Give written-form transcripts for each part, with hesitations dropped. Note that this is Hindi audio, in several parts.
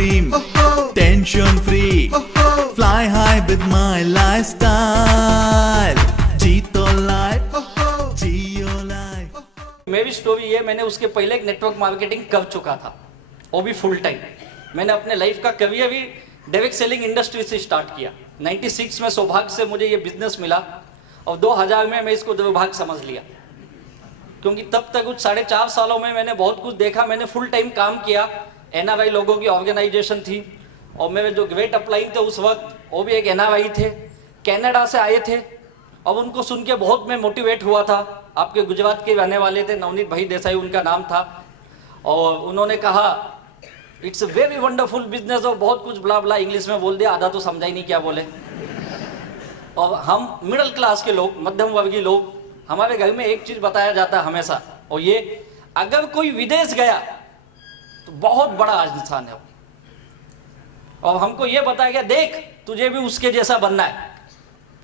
dream, tension free, fly high with my lifestyle. जीतो life, जियो life. मेरी स्टोरी ये, मैंने उसके पहले एक नेटवर्क मार्केटिंग कर चुका था, वो भी फुल टाइम। मैंने अपने लाइफ का करियर भी डायरेक्ट सेलिंग इंडस्ट्री से स्टार्ट किया। 96 में सौभाग्य से मुझे ये बिजनेस मिला और 2000 में मैं इसको दुर्भाग्य समझ लिया, क्योंकि तब तक कुछ 4.5 सालों में मैंने बहुत कुछ देखा। मैंने फुल टाइम काम किया, NRI लोगों की ऑर्गेनाइजेशन थी और मेरे जो ग्रेट अपलाइन थे उस वक्त वो भी एक NRI थे, कनाडा से आए थे और उनको सुन के बहुत मैं मोटिवेट हुआ था। आपके गुजरात के रहने वाले थे, नवनीत भाई देसाई उनका नाम था, और उन्होंने कहा it's a very wonderful business और बहुत कुछ ब्ला ब्ला इंग्लिश में बोल दिया, आधा तो समझा ही नहीं क्या बोले। और हम मिडिल क्लास के लोग, मध्यम वर्गीय लोग, हमारे घर में एक चीज बताया जाता है हमेशा, और ये अगर कोई विदेश गया तो बहुत बड़ा इंसान है, और हमको ये बताया गया देख तुझे भी उसके जैसा बनना है।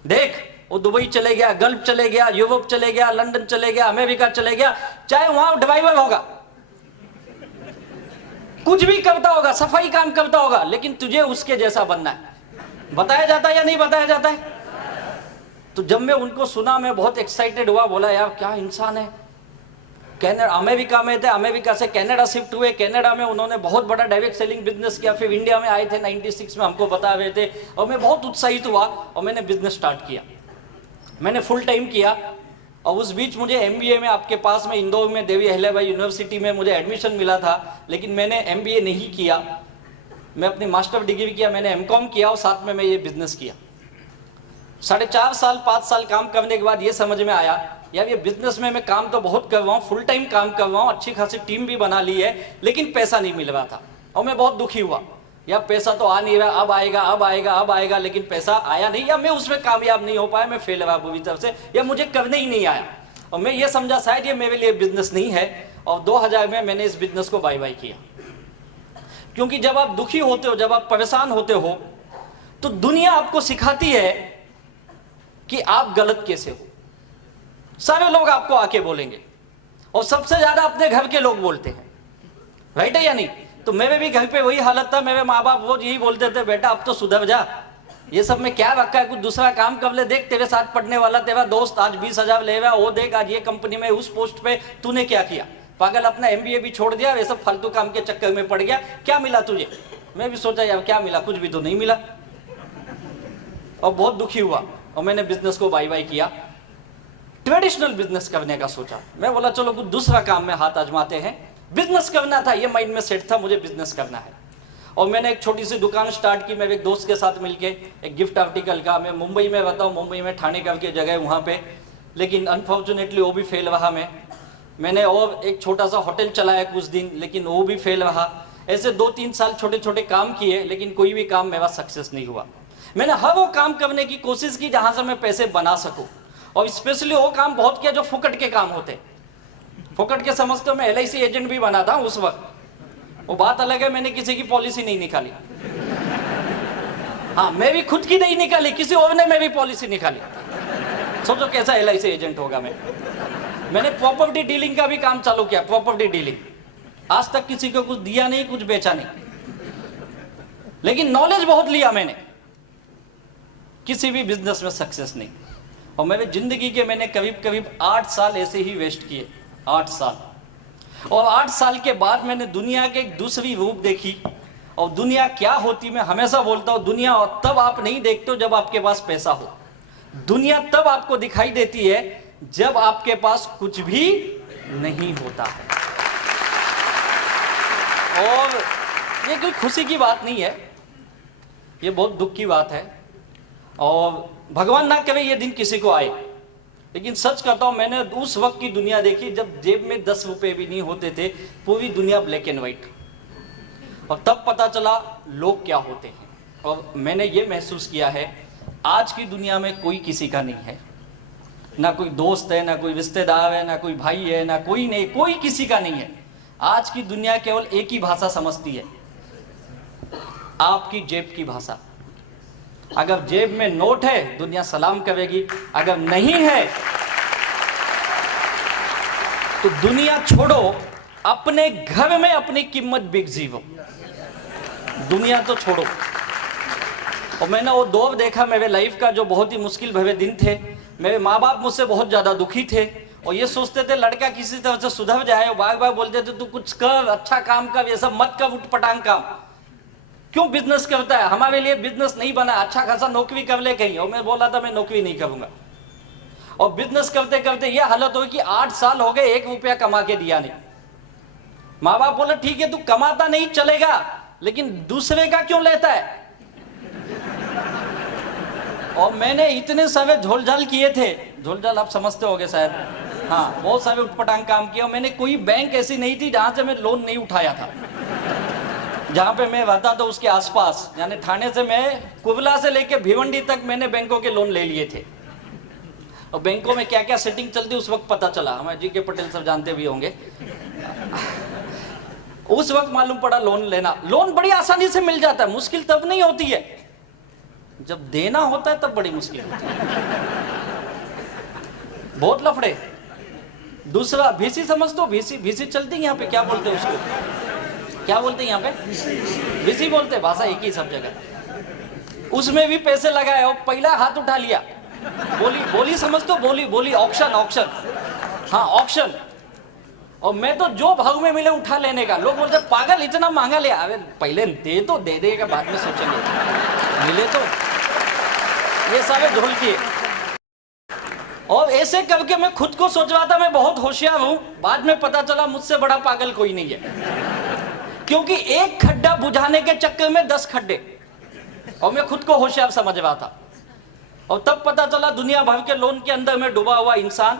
देख वो दुबई चले गया, गल्फ चले गया, यूरोप चले गया, लंदन चले गया, अमेरिका चले गया, चाहे वहां ड्राइवर होगा, कुछ भी करता होगा, सफाई काम करता होगा, लेकिन तुझे उसके जैसा बनना है। बताया जाता है या नहीं बताया जाता है? तो जब मैं उनको सुना मैं बहुत एक्साइटेड हुआ, बोला यार क्या इंसान है। कनाडा, अमेरिका में थे, अमेरिका से कनाडा शिफ्ट हुए, कनाडा में उन्होंने बहुत बड़ा डायरेक्ट सेलिंग बिजनेस किया, फिर इंडिया में आए थे 96 में, हमको बता रहे थे, और मैं बहुत उत्साहित हुआ और मैंने बिजनेस स्टार्ट किया। मैंने फुल टाइम किया और उस बीच मुझे MBA में आपके पास में इंदौर में देवी अहिल्याबाई यूनिवर्सिटी में मुझे एडमिशन मिला था, लेकिन मैंने MBA नहीं किया, मैं अपनी मास्टर डिग्री किया, मैंने MCOM किया और साथ में मैं ये बिजनेस किया। 4.5 साल 5 साल काम करने के बाद ये समझ में आया यार ये बिजनेस में मैं काम तो बहुत कर रहा हूँ, फुल टाइम काम कर रहा हूँ, अच्छी खासी टीम भी बना ली है, लेकिन पैसा नहीं मिल रहा था और मैं बहुत दुखी हुआ। यार पैसा तो आ नहीं रहा, अब आएगा अब आएगा अब आएगा, लेकिन पैसा आया नहीं, या मैं उसमें कामयाब नहीं हो पाया, मैं फेल रहा पूरी तरफ से, या मुझे करने ही नहीं आया। और मैं ये समझा शायद ये मेरे लिए बिजनेस नहीं है, और 2000 में मैंने इस बिजनेस को बाय बाय किया। क्योंकि जब आप दुखी होते हो, जब आप परेशान होते हो, तो दुनिया आपको सिखाती है कि आप गलत कैसे हो। सारे लोग आपको आके बोलेंगे, और सबसे ज्यादा अपने घर के लोग बोलते हैं, राइट है या नहीं? तो मेरे भी घर पे वही हालत था, मेरे माँ बाप वो यही बोलते थे बेटा अब तो सुधर जा, ये सब में क्या रखा है, कुछ दूसरा काम कर ले, देख तेरे साथ पढ़ने वाला तेरा दोस्त आज 20,000 ले रहा, वो देख आज ये कंपनी में उस पोस्ट पे, तूने क्या किया, पागल अपना MBA भी छोड़ दिया, ये सब फालतू काम के चक्कर में पड़ गया, क्या मिला तुझे? मैं भी सोचा यार क्या मिला, कुछ भी तो नहीं मिला, और बहुत दुखी हुआ और मैंने बिजनेस को बाय बाय किया। ट्रेडिशनल बिजनेस करने का सोचा, मैं बोला चलो कुछ दूसरा काम में हाथ आजमाते हैं। बिजनेस करना था, ये माइंड में सेट था, मुझे बिजनेस करना है। और मैंने एक छोटी सी दुकान स्टार्ट की, मेरे एक दोस्त के साथ मिलके, एक गिफ्ट आर्टिकल का। मैं मुंबई में रहता हूँ, मुंबई में ठाणे करके जगह वहाँ पे, लेकिन अनफॉर्चुनेटली वो भी फेल रहा। मैंने और एक छोटा सा होटल चलाया कुछ दिन, लेकिन वो भी फेल रहा। ऐसे 2-3 साल छोटे छोटे काम किए, लेकिन कोई भी काम मेरा सक्सेस नहीं हुआ। मैंने हर वो काम करने की कोशिश की जहाँ से मैं पैसे बना सकूँ, और स्पेशली वो काम बहुत किया जो फुकट के काम होते। फुकट के समझते हो, मैं LIC एजेंट भी बना था उस वक्त, वो बात अलग है, मैंने किसी की पॉलिसी नहीं निकाली। हाँ, मैं भी खुद की नहीं निकाली, किसी और ने मेरी पॉलिसी निकाली। सोचो कैसा LIC एजेंट होगा मैं। मैंने प्रॉपर्टी डीलिंग का भी काम चालू किया, प्रॉपर्टी डीलिंग। आज तक किसी को कुछ दिया नहीं, कुछ बेचा नहीं, लेकिन नॉलेज बहुत लिया मैंने, किसी भी बिजनेस में सक्सेस नहीं। और मेरे जिंदगी के मैंने करीब 8 साल ऐसे ही वेस्ट किए, 8 साल। और 8 साल के बाद मैंने दुनिया के एक दूसरी रूप देखी, और दुनिया क्या होती, मैं हमेशा बोलता हूँ दुनिया तब आप नहीं देखते हो जब आपके पास पैसा हो, दुनिया तब आपको दिखाई देती है जब आपके पास कुछ भी नहीं होता है। और ये कोई खुशी की बात नहीं है, ये बहुत दुख की बात है, और भगवान ना करे ये दिन किसी को आए। लेकिन सच कहता हूं, मैंने उस वक्त की दुनिया देखी जब जेब में 10 रुपए भी नहीं होते थे, पूरी दुनिया ब्लैक एंड व्हाइट, और तब पता चला लोग क्या होते हैं। और मैंने ये महसूस किया है आज की दुनिया में कोई किसी का नहीं है, ना कोई दोस्त है, ना कोई रिश्तेदार है, ना कोई भाई है, ना कोई नहीं, कोई किसी का नहीं है। आज की दुनिया केवल एक ही भाषा समझती है, आपकी जेब की भाषा। अगर जेब में नोट है दुनिया सलाम करेगी, अगर नहीं है तो दुनिया छोड़ो, अपने घर में अपनी कीमत बिक जीवो। दुनिया तो छोड़ो। और मैंने वो दौर देखा मेरे लाइफ का जो बहुत ही मुश्किल भरे दिन थे। मेरे माँ बाप मुझसे बहुत ज़्यादा दुखी थे और ये सोचते थे लड़का किसी तरह से सुधर जाए, बार बार बोलते थे तू कुछ कर, अच्छा काम कर, ये सब मत कर, उठपटांग काम, क्यों बिजनेस करता है, हमारे लिए बिजनेस नहीं बना, अच्छा खासा नौकरी कर ले कहीं। और मैं बोला था मैं नौकरी नहीं करूंगा। और बिजनेस करते करते ये हालत हुई कि 8 साल हो गए 1 रुपया कमा के दिया नहीं। माँ बाप बोले ठीक है तू कमाता नहीं चलेगा, लेकिन दूसरे का क्यों लेता है। और मैंने इतने सारे झोलझाल किए थे, झोलझाल आप समझते होगे शायद, हाँ, बहुत सारे उठपटांग काम किए। और मैंने कोई बैंक ऐसी नहीं थी जहां से मैं लोन नहीं उठाया था। जहां पे मैं रहता था उसके आसपास, यानी थाने से मैं कुबला से लेके भिवंडी तक मैंने बैंकों के लोन ले लिए थे। और बैंकों में क्या क्या सेटिंग चलती उस वक्त पता चला, हमारे जी के पटेल सब जानते भी होंगे। उस वक्त मालूम पड़ा लोन लेना, लोन बड़ी आसानी से मिल जाता है, मुश्किल तब नहीं होती है, जब देना होता है तब बड़ी मुश्किल होती है, बहुत लफड़े। दूसरा भीसी समझ दो, भीसी भीसी चलती है यहाँ पे, क्या बोलते हैं उसको, क्या बोलते हैं यहाँ पे, भीसी बोलते, भाषा एक ही सब जगह। उसमें भी पैसे लगाए और पहला हाथ उठा लिया, बोली बोली समझ दो, बोली बोली ऑक्शन, ऑक्शन, हाँ ऑक्शन। और मैं तो जो भाव में मिले उठा लेने का। लोग बोलते पागल इतना महंगा लिया, अरे पहले दे तो दे देगा, बाद में सोचेंगे, मिले तो। ये सारे ढोल किए और ऐसे करके मैं खुद को सोच रहा था मैं बहुत होशियार हूं, बाद में पता चला मुझसे बड़ा पागल कोई नहीं है। क्योंकि एक खड्डा बुझाने के चक्कर में 10 खड्डे, और मैं खुद को होशियार समझ रहा था। और तब पता चला दुनिया भर के लोन के अंदर में डूबा हुआ इंसान।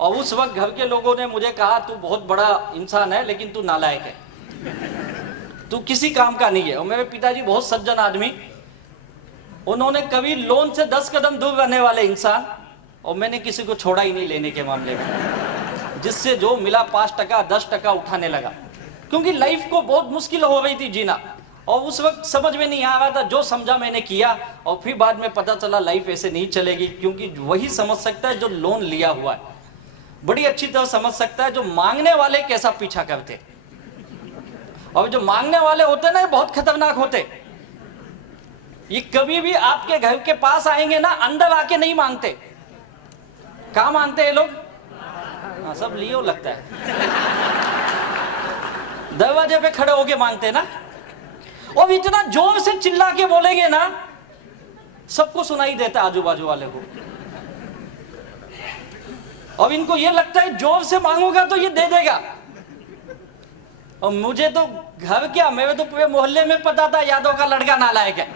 और उस वक्त घर के लोगों ने मुझे कहा तू बहुत बड़ा इंसान है लेकिन तू नालायक है, तू किसी काम का नहीं है। और मेरे पिताजी बहुत सज्जन आदमी, उन्होंने कभी लोन से 10 कदम दूर रहने वाले इंसान, और मैंने किसी को छोड़ा ही नहीं लेने के मामले में। जिससे जो मिला 5% 10% उठाने लगा, क्योंकि लाइफ को बहुत मुश्किल हो गई थी जीना। और उस वक्त समझ में नहीं आ रहा था, जो समझा मैंने किया। और फिर बाद में पता चला लाइफ ऐसे नहीं चलेगी, क्योंकि वही समझ सकता है जो लोन लिया हुआ है, बड़ी अच्छी तरह समझ सकता है जो मांगने वाले कैसा पीछा करते। और जो मांगने वाले होते ना, बहुत खतरनाक होते। ये कभी भी आपके घर के पास आएंगे ना, अंदर आके नहीं मांगते। कहाँ मांगते हैं लोग? हाँ, सब लियो लगता है, दरवाजे पे खड़े होके मांगते ना। और इतना जोर से चिल्ला के बोलेंगे ना, सबको सुनाई देता है आजू बाजू वाले को। और इनको ये लगता है जोर से मांगूंगा तो ये दे देगा। और मुझे तो घर क्या, मेरे तो पूरे मोहल्ले में पता था यादव का लड़का नालायक है।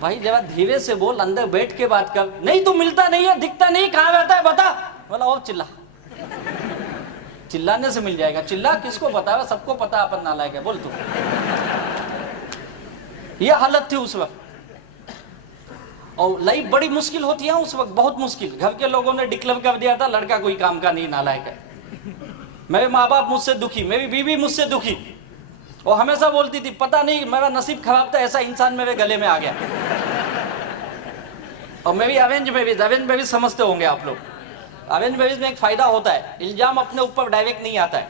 भाई जरा धीरे से बोल, अंदर बैठ के बात कर। नहीं तू मिलता नहीं है, दिखता नहीं, कहाँ रहता है बता। बोला और चिल्ला, चिल्लाने से मिल जाएगा। चिल्ला किसको पता है, सबको पता अपन नालायक है, बोल तू। ये हालत थी उस वक्त। और लाइफ बड़ी मुश्किल होती है उस वक्त, बहुत मुश्किल। घर के लोगों ने डिक्लेयर कर दिया था लड़का कोई काम का नहीं, नालायक है। मेरे माँ बाप मुझसे दुखी, मेरी बीवी मुझसे दुखी। और हमेशा बोलती थी पता नहीं मेरा नसीब खराब था, ऐसा इंसान मेरे गले में आ गया। और मेरी अरेंज मैरिज समझते होंगे आप लोग। अरेंज मैरिज में एक फायदा होता है, इल्जाम अपने ऊपर डायरेक्ट नहीं आता है।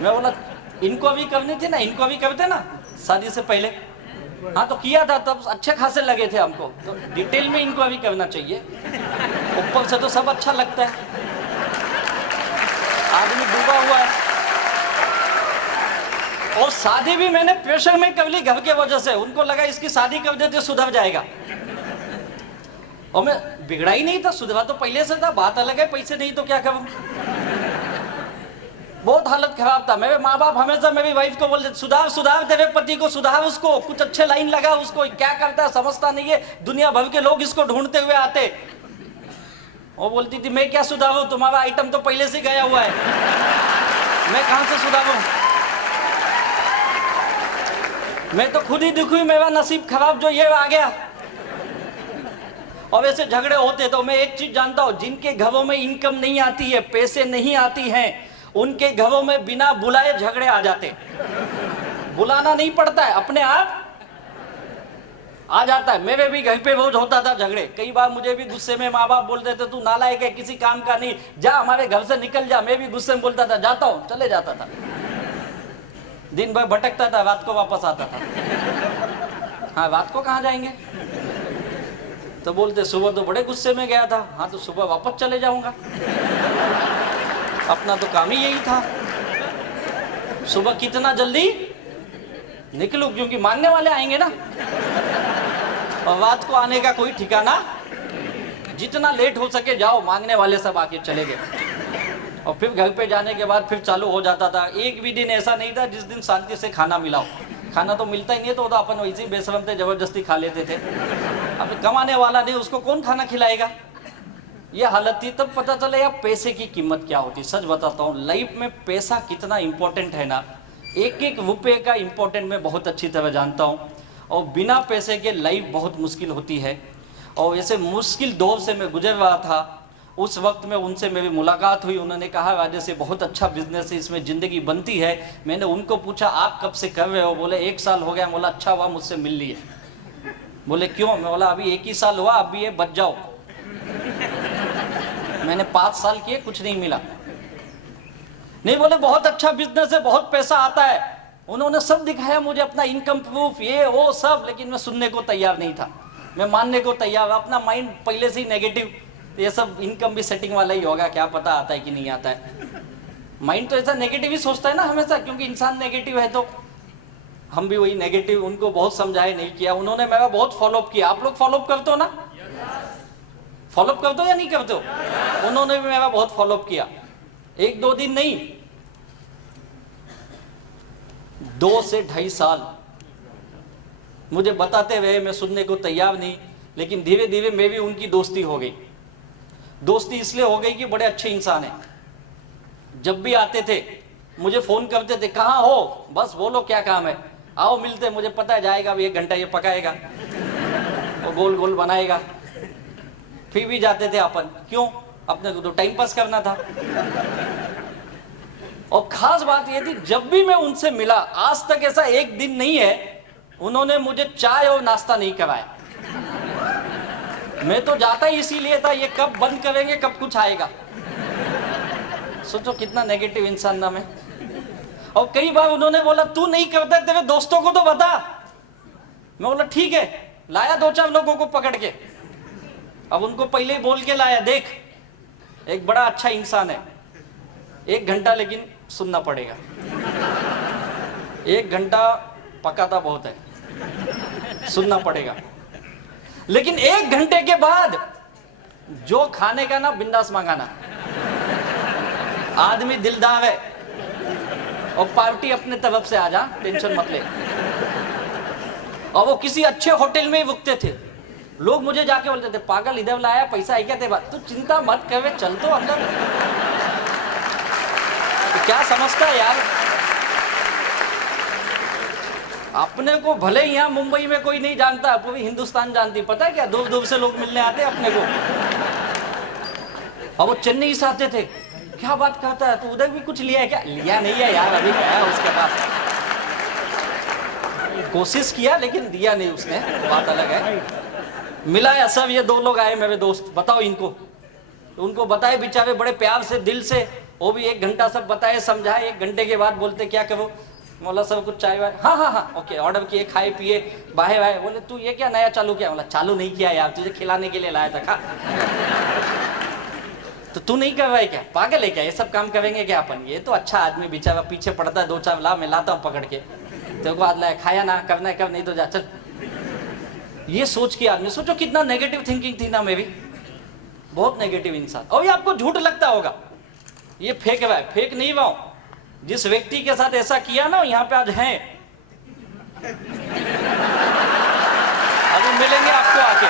मैं बोला इनको भी करनी थी ना, इनको भी करते ना शादी से पहले। हाँ तो किया था, तब अच्छे खासे लगे थे हमको, तो डिटेल में इनको भी करना चाहिए। ऊपर से तो सब अच्छा लगता है, आदमी डूबा हुआ है। और शादी भी मैंने प्रेशर में कर ली घर के वजह से। उनको लगा इसकी शादी कर देते सुधर जाएगा। और मैं बिगड़ा ही नहीं था, सुधरा तो पहले से था, बात अलग है, पैसे नहीं तो क्या करूं। बहुत हालत खराब था। मेरे माँ बाप हमेशा मेरी वाइफ को बोलते सुधार सुधार तेरे पति को, सुधार उसको, कुछ अच्छे लाइन लगा उसको, क्या करता है समझता नहीं है, दुनिया भर के लोग इसको ढूंढते हुए आते। वो बोलती थी मैं क्या सुधारूं, तुम्हारा आइटम तो पहले से गया हुआ है, मैं कहां से सुधारूं। मैं तो खुद ही दुखी, मेरा नसीब खराब जो ये आ गया। और ऐसे झगड़े होते। तो मैं एक चीज जानता हूं, जिनके घरों में इनकम नहीं आती है, पैसे नहीं आती हैं, उनके घरों में बिना बुलाए झगड़े आ जाते। बुलाना नहीं पड़ता है, अपने आप आ जाता है। मेरे भी घर पे रोज होता था झगड़े। कई बार मुझे भी गुस्से में माँ बाप बोल देते तू नालायक है, किसी काम का नहीं, जा हमारे घर से निकल जा। मैं भी गुस्से में बोलता था जाता हूँ, चले जाता था। दिन भर भटकता था, रात को वापस आता था। हाँ, रात को कहाँ जाएंगे? तो बोलते सुबह तो बड़े गुस्से में गया था। हाँ, तो सुबह वापस चले जाऊंगा, अपना तो काम ही यही था। सुबह कितना जल्दी निकलूं, क्योंकि मांगने वाले आएंगे ना, और रात को आने का कोई ठिकाना। जितना लेट हो सके जाओ, मांगने वाले सब आके चले गए। और फिर घर पे जाने के बाद फिर चालू हो जाता था। एक भी दिन ऐसा नहीं था जिस दिन शांति से खाना मिला हो। खाना तो मिलता ही नहीं, तो अपन वैसे ही बेशरम थे, जबरदस्ती खा लेते थे। अब कमाने वाला नहीं, उसको कौन खाना खिलाएगा? ये हालत थी। तब पता चला यार पैसे की कीमत क्या होती। सच बताता हूँ, लाइफ में पैसा कितना इंपॉर्टेंट है ना, एक एक रुपये का इंपॉर्टेंट मैं बहुत अच्छी तरह जानता हूँ। और बिना पैसे के लाइफ बहुत मुश्किल होती है। और ऐसे मुश्किल दौर से मैं गुजर रहा था, उस वक्त में उनसे मेरी मुलाकात हुई। उन्होंने कहा राजेश से बहुत अच्छा बिजनेस है, इसमें ज़िंदगी बनती है। मैंने उनको पूछा आप कब से कर रहे हो? बोले 1 साल हो गया। बोला अच्छा हुआ मुझसे मिल लिए। बोले क्यों? मैं बोला अभी 1 ही साल हुआ, अभी ये बच जाओ। मैंने 5 साल किए, कुछ नहीं मिला। नहीं, बोले बहुत अच्छा बिजनेस है, बहुत पैसा आता है। उन्होंने सब दिखाया मुझे, अपना इनकम प्रूफ, ये वो सब, लेकिन मैं सुनने को तैयार नहीं था, मैं मानने को तैयार। अपना माइंड पहले से ही नेगेटिव, ये सब इनकम भी सेटिंग वाला ही होगा, क्या पता आता है कि नहीं आता है। माइंड तो ऐसा नेगेटिव ही सोचता है ना हमेशा, क्योंकि इंसान नेगेटिव है। तो हम भी वही नेगेटिव, उनको बहुत समझाए, नहीं किया। उन्होंने मेरा बहुत फॉलोअप किया। आप लोग फॉलोअप करते हो ना? फॉलोअप करते हो या नहीं करते हो? उन्होंने भी मेरा बहुत फॉलोअप किया। 1-2 दिन नहीं, 2 से 2.5 साल मुझे बताते रहे, मैं सुनने को तैयार नहीं। लेकिन धीरे धीरे मेरी उनकी दोस्ती हो गई। दोस्ती इसलिए हो गई कि बड़े अच्छे इंसान हैं। जब भी आते थे मुझे फ़ोन करते थे, कहाँ हो? बस बोलो क्या काम है, आओ मिलते। मुझे पता है जाएगा अभी 1 घंटा ये पकाएगा और गोल गोल बनाएगा। फिर भी जाते थे अपन, क्यों? अपने को तो टाइम पास करना था। और खास बात ये थी, जब भी मैं उनसे मिला, आज तक ऐसा एक दिन नहीं है उन्होंने मुझे चाय और नाश्ता नहीं कराया। मैं तो जाता ही इसीलिए था, ये कब बंद करेंगे, कब कुछ आएगा। सोचो कितना नेगेटिव इंसान ना मैं। और कई बार उन्होंने बोला तू नहीं करता, तेरे दोस्तों को तो बता। मैं बोला ठीक है, लाया 2-4 लोगों को पकड़ के। अब उनको पहले ही बोल के लाया, देख एक बड़ा अच्छा इंसान है, 1 घंटा लेकिन सुनना पड़ेगा। 1 घंटा पकाता बहुत है, सुनना पड़ेगा। लेकिन 1 घंटे के बाद जो खाने का ना, बिंदास मंगाना। आदमी दिलदार है, और पार्टी अपने तरफ से आ जा, टेंशन मत ले। और वो किसी अच्छे होटल में ही रुकते थे। लोग मुझे जाके बोलते थे पागल इधर लाया, पैसा है क्या तेरे पास? तू चिंता मत कर, चल तो अंदर। तो क्या समझता है यार? अपने को भले ही यहाँ मुंबई में कोई नहीं जानता, पूरी हिंदुस्तान जानती। पता है क्या, दूर दूर से लोग मिलने आते हैं अपने को। और वो चेन्नई से आते थे, क्या बात करता है तू, उधर भी कुछ लिया है क्या? लिया नहीं है यार, अभी गया उसके पास। कोशिश किया लेकिन दिया नहीं उसने, बात अलग है। मिलाया सब, ये 2 लोग आए मेरे दोस्त, बताओ इनको। उनको बताए बेचारे बड़े प्यार से, दिल से। वो भी 1 घंटा सब बताए, समझाए। 1 घंटे के बाद बोलते क्या करो? बोला सब कुछ चाय वाय, हाँ हाँ हाँ ओके, ऑर्डर किए, खाए पिए, बाहे बाहे। बोले तू ये क्या नया चालू किया? बोला चालू नहीं किया यार, तुझे खिलाने के लिए लाया था, खा। तो तू नहीं कर रहा है क्या? पागल है क्या? ये सब काम करेंगे क्या अपन? ये तो अच्छा आदमी बेचारा पीछे पड़ता है, 2-4 ला, मैं लाता हूँ पकड़ के। तेरे को आज लाया, खाया ना, करना है कब, नहीं तो जा चल। ये सोच के आदमी, सोचो कितना नेगेटिव थिंकिंग थी ना मेरी, बहुत नेगेटिव इंसान। और ये आपको झूठ लगता होगा, ये फेक रहा है, फेक नहीं रहा हूं। जिस व्यक्ति के साथ ऐसा किया ना, यहाँ पे आज हैं, अभी मिलेंगे आपको आके।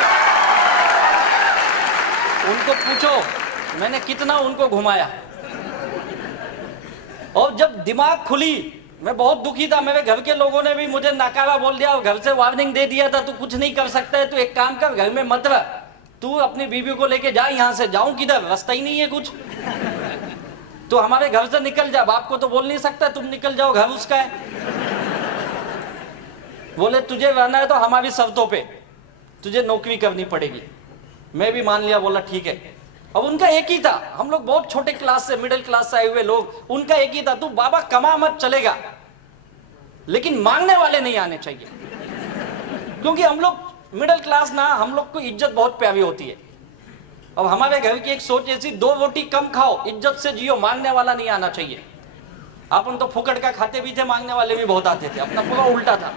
उनको पूछो मैंने कितना उनको घुमाया। और जब दिमाग खुली, मैं बहुत दुखी था। मेरे घर के लोगों ने भी मुझे नाकारा बोल दिया और घर से वार्निंग दे दिया था, तू कुछ नहीं कर सकता है, तू एक काम कर, घर में मत रह, तू अपनी बीवी को लेके जा यहाँ से। जाऊं किधर, रास्ता ही नहीं है कुछ। तो हमारे घर से निकल जा, बाप को तो बोल नहीं सकता तुम निकल जाओ, घर उसका है। बोले तुझे रहना है तो हमारी शर्तों पे, तुझे नौकरी करनी पड़ेगी। मैं भी मान लिया, बोला ठीक है। अब उनका एक ही था, हम लोग बहुत छोटे क्लास से, मिडिल क्लास से आए हुए लोग, उनका एक ही था, तू बाबा कमा मत, चलेगा। लेकिन मांगने वाले नहीं आने चाहिए, क्योंकि हम लोग मिडिल क्लास ना, हम लोग को इज्जत बहुत प्यारी होती है। अब हमारे घर की एक सोच ऐसी, 2 रोटी कम खाओ, इज्जत से जियो, मांगने वाला नहीं आना चाहिए। अपन तो फुकट का खाते भी थे, मांगने वाले भी बहुत आते थे, अपना पूरा उल्टा था।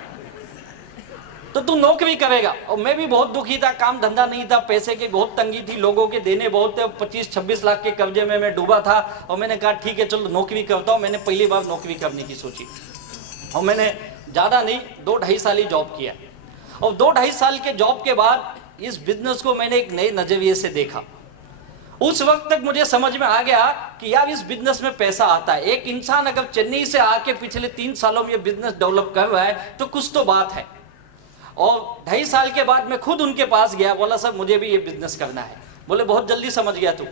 तो तू नौकरी करेगा, और मैं भी बहुत दुखी था, काम धंधा नहीं था, पैसे की बहुत तंगी थी, लोगों के देने बहुत थे, 25-26 लाख के कर्जे में मैं डूबा था। और मैंने कहा ठीक है चलो नौकरी करता हूँ। मैंने पहली बार नौकरी करने की सोची, और मैंने ज़्यादा नहीं 2-2.5 साल ही जॉब किया। और 2-2.5 साल के जॉब के बाद इस बिजनेस को मैंने एक नए नजरिए से देखा। उस वक्त तक मुझे समझ में आ गया कि यार इस बिजनेस में पैसा आता है। एक इंसान अगर चेन्नई से आके पिछले 3 सालों में ये बिजनेस डेवलप कर रहा है तो कुछ तो बात है। और 2.5 साल के बाद मैं खुद उनके पास गया, बोला सर मुझे भी ये बिजनेस करना है। बोले बहुत जल्दी समझ गया तू।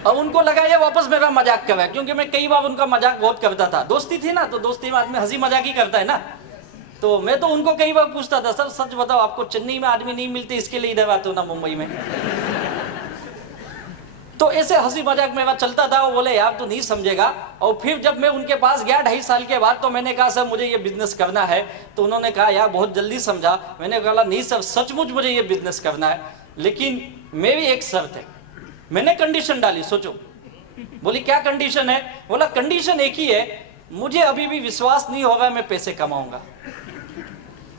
अब उनको लगा ये वापस मेरा मजाक कर रहा है, क्योंकि मैं कई बार उनका मजाक बहुत करता था। दोस्ती थी ना, तो दोस्ती में आदमी हंसी मजाक ही करता है ना। तो मैं तो उनको कई बार पूछता था, सर सच बताओ आपको चेन्नई में आदमी नहीं मिलते, इसके लिए इधर आते हो ना मुंबई में। तो ऐसे हंसी मजाक मेरा चलता था। वो बोले यार तू नहीं समझेगा। और फिर जब मैं उनके पास गया 2.5 साल के बाद, तो मैंने कहा सर मुझे ये बिजनेस करना है। तो उन्होंने कहा यार बहुत जल्दी समझा। मैंने कहा नहीं सर सचमुच मुझे ये बिजनेस करना है, लेकिन मेरी एक शर्त है। मैंने कंडीशन डाली, सोचो। बोली क्या कंडीशन है? बोला कंडीशन एक ही है, मुझे अभी भी विश्वास नहीं होगा मैं पैसे कमाऊंगा।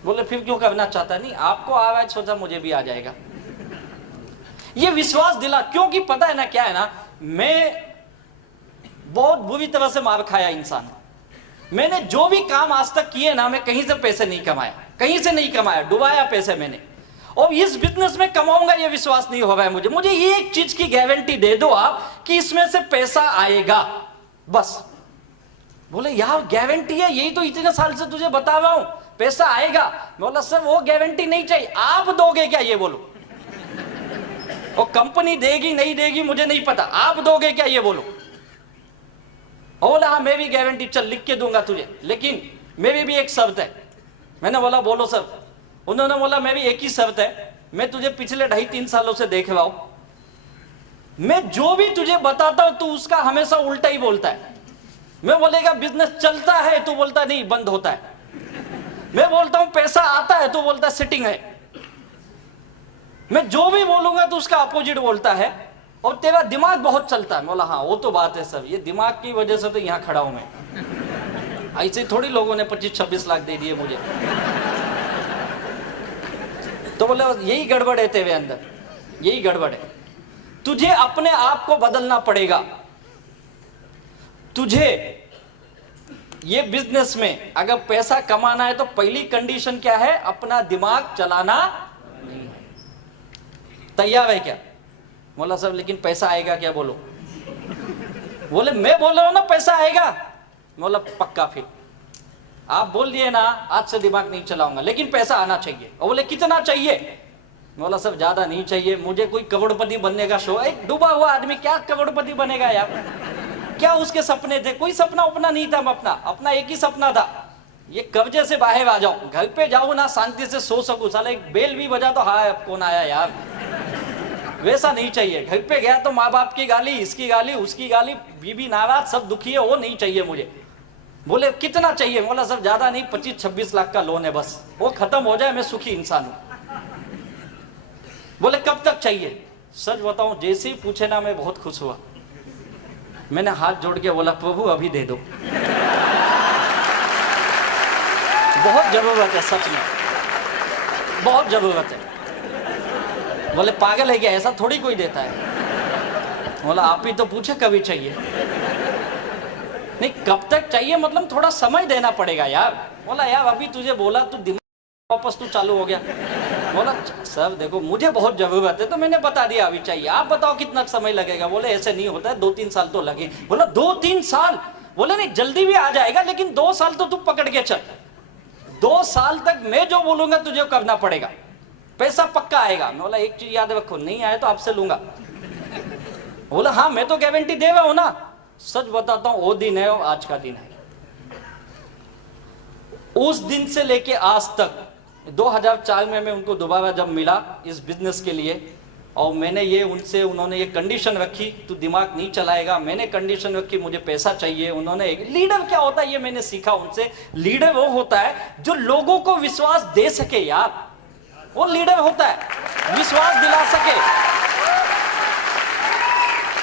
बोले फिर क्यों करना चाहता? नहीं आपको आ रहा है, सोचा मुझे भी आ जाएगा। ये विश्वास दिला, क्योंकि पता है ना क्या है ना, मैं बहुत बुरी तरह से मार खाया इंसान। मैंने जो भी काम आज तक किए ना, मैं कहीं से पैसे नहीं कमाया, कहीं से नहीं कमाया, डुबाया पैसे मैंने। और इस बिजनेस में कमाऊंगा ये विश्वास नहीं हो रहा है मुझे। मुझे ये एक चीज की गारंटी दे दो आप कि इसमें से पैसा आएगा, बस। बोले यार गारंटी है, यही तो इतने साल से तुझे बता रहा हूं पैसा आएगा। बोला सर वो गारंटी नहीं चाहिए, आप दोगे क्या ये बोलो। और कंपनी देगी नहीं देगी मुझे नहीं पता, आप दोगे क्या ये बोलो। बोला हाँ मैं भी गारंटी चल लिख के दूंगा तुझे, लेकिन मेरी भी एक शर्त है। मैंने बोला बोलो सर। उन्होंने बोला मेरी एक ही शर्त है, मैं तुझे पिछले 2.5-3 सालों से देख रहा हूं, मैं जो भी तुझे बताता हूं तू उसका हमेशा उल्टा ही बोलता है। मैं बोलेगा बिजनेस चलता है, तू बोलता नहीं बंद होता है। मैं बोलता हूं पैसा आता है, तू बोलता सिटिंग है। मैं जो भी बोलूंगा तो उसका अपोजिट बोलता है, और तेरा दिमाग बहुत चलता है। बोला हाँ वो तो बात है सर, ये दिमाग की वजह से तो यहाँ खड़ा हूं मैं। ऐसे थोड़ी लोगों ने 25-26 लाख दे दिए मुझे। तो बोले यही गड़बड़ है तेरे अंदर, यही गड़बड़ है। तुझे अपने आप को बदलना पड़ेगा। तुझे ये बिजनेस में अगर पैसा कमाना है तो पहली कंडीशन क्या है? अपना दिमाग चलाना नहीं है। तैयार है क्या? बोला सर लेकिन पैसा आएगा क्या? बोलो। बोले मैं बोल रहा हूं ना पैसा आएगा। बोला पक्का, फिर आप बोल दिए ना आज से दिमाग नहीं चलाऊंगा, लेकिन पैसा आना चाहिए। और बोले कितना चाहिए? बोला सर ज्यादा नहीं चाहिए, मुझे कोई करोड़पति बनने का शौक। एक डूबा हुआ आदमी क्या करोड़पति बनेगा यार? क्या उसके सपने थे? कोई सपना उपना नहीं था। अपना एक ही सपना था, ये कर्जे से बाहर आ जाऊं, घर पे जाऊं ना शांति से सो सकूं। साला एक बेल भी बजा तो हाँ कौन आया यार, वैसा नहीं चाहिए। घर पे गया तो माँ बाप की गाली, इसकी गाली, उसकी गाली, बीबी नाराज, सब दुखी है, वो नहीं चाहिए मुझे। बोले कितना चाहिए? बोला सर ज्यादा नहीं, 25-26 लाख का लोन है बस, वो खत्म हो जाए मैं सुखी इंसान हूं। बोले कब तक चाहिए? सच बताऊं जैसे ही पूछे ना मैं बहुत खुश हुआ। मैंने हाथ जोड़ के बोला प्रभु अभी दे दो, बहुत जरूरत है, सच में बहुत जरूरत है। बोले पागल है क्या, ऐसा थोड़ी कोई देता है। बोला आप ही तो पूछे कभी चाहिए। नहीं कब तक चाहिए मतलब थोड़ा समय देना पड़ेगा यार। बोला यार अभी तुझे बोला तू दिमाग वापस तू चालू हो गया। बोला सर देखो मुझे बहुत जरूरत है तो मैंने बता दिया अभी चाहिए, आप बताओ कितना समय लगेगा। बोले ऐसे नहीं होता है, 2-3 साल तो लगे। बोला 2-3 साल? बोले नहीं जल्दी भी आ जाएगा, लेकिन 2 साल तो तू पकड़ के चल। 2 साल तक मैं जो बोलूंगा तुझे करना पड़ेगा, पैसा पक्का आएगा। मैं बोला एक चीज याद रखो, नहीं आए तो आपसे लूंगा। बोला हाँ मैं तो गारंटी दे रहा हूं ना। सच बताता हूं वो दिन है और आज का दिन है। उस दिन से लेके आज तक 2004 में मैं उनको दोबारा जब मिला इस बिजनेस के लिए, और मैंने ये उनसे, उन्होंने ये कंडीशन रखी, तू दिमाग नहीं चलाएगा। मैंने कंडीशन रखी, मुझे पैसा चाहिए। उन्होंने, लीडर क्या होता है ये मैंने सीखा उनसे। लीडर वो होता है जो लोगों को विश्वास दे सके यार, वो लीडर होता है, विश्वास दिला सके।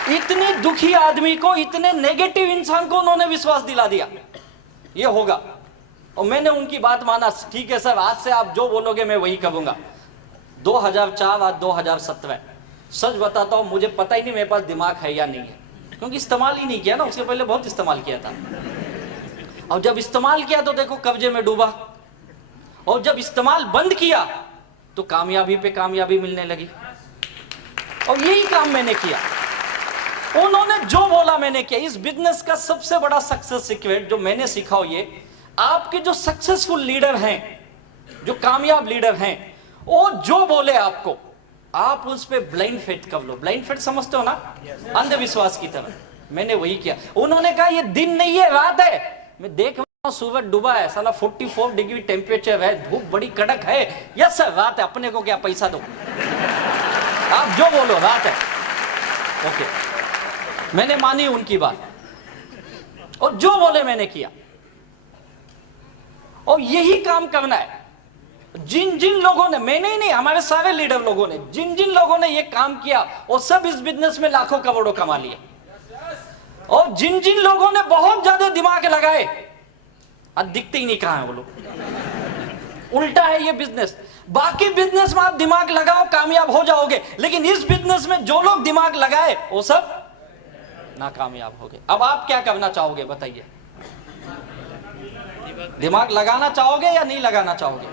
इतनी दुखी आदमी को, इतने नेगेटिव इंसान को उन्होंने विश्वास दिला दिया ये होगा। और मैंने उनकी बात माना, ठीक है सर, आज से आप जो बोलोगे मैं वही करूंगा। 2004 आज 2017, सच बताता हूं मुझे पता ही नहीं मेरे पास दिमाग है या नहीं है, क्योंकि इस्तेमाल ही नहीं किया ना। उसके पहले बहुत इस्तेमाल किया था, और जब इस्तेमाल किया तो देखो कब्जे में डूबा, और जब इस्तेमाल बंद किया तो कामयाबी पे कामयाबी मिलने लगी। और यही काम मैंने किया, उन्होंने जो बोला मैंने किया। इस बिजनेस का सबसे बड़ा सक्सेस सीक्रेट जो मैंने सीखा हो, ये आपके जो सक्सेसफुल लीडर हैं, जो कामयाब लीडर हैं, वो जो बोले आपको, आप उस पे ब्लाइंड फेथ कर लो। ब्लाइंड फेथ समझते हो ना, अंधविश्वास की तरह। मैंने वही किया। उन्होंने कहा ये दिन नहीं है, रात है। मैं देख रहा हूं सूरज डूबा है, साला 44 डिग्री टेम्परेचर है, धूप बड़ी कड़क है। यस सर, रात है, अपने को क्या पैसा दो, आप जो बोलो, रात है। ओके, मैंने मानी उनकी बात, और जो बोले मैंने किया। और यही काम करना है। जिन जिन लोगों ने, मैंने ही नहीं, हमारे सारे लीडर लोगों ने, जिन जिन लोगों ने ये काम किया, वो सब इस बिजनेस में लाखों करोड़ों कमा लिए। और जिन जिन लोगों ने बहुत ज्यादा दिमाग लगाए, आज दिखते ही नहीं कहां है वो लोग। उल्टा है ये बिजनेस। बाकी बिजनेस में आप दिमाग लगाओ, कामयाब हो जाओगे, लेकिन इस बिजनेस में जो लोग दिमाग लगाए वो सब नाकामयाब हो गए। अब आप क्या करना चाहोगे बताइए? दिमाग लगाना चाहोगे या नहीं लगाना चाहोगे?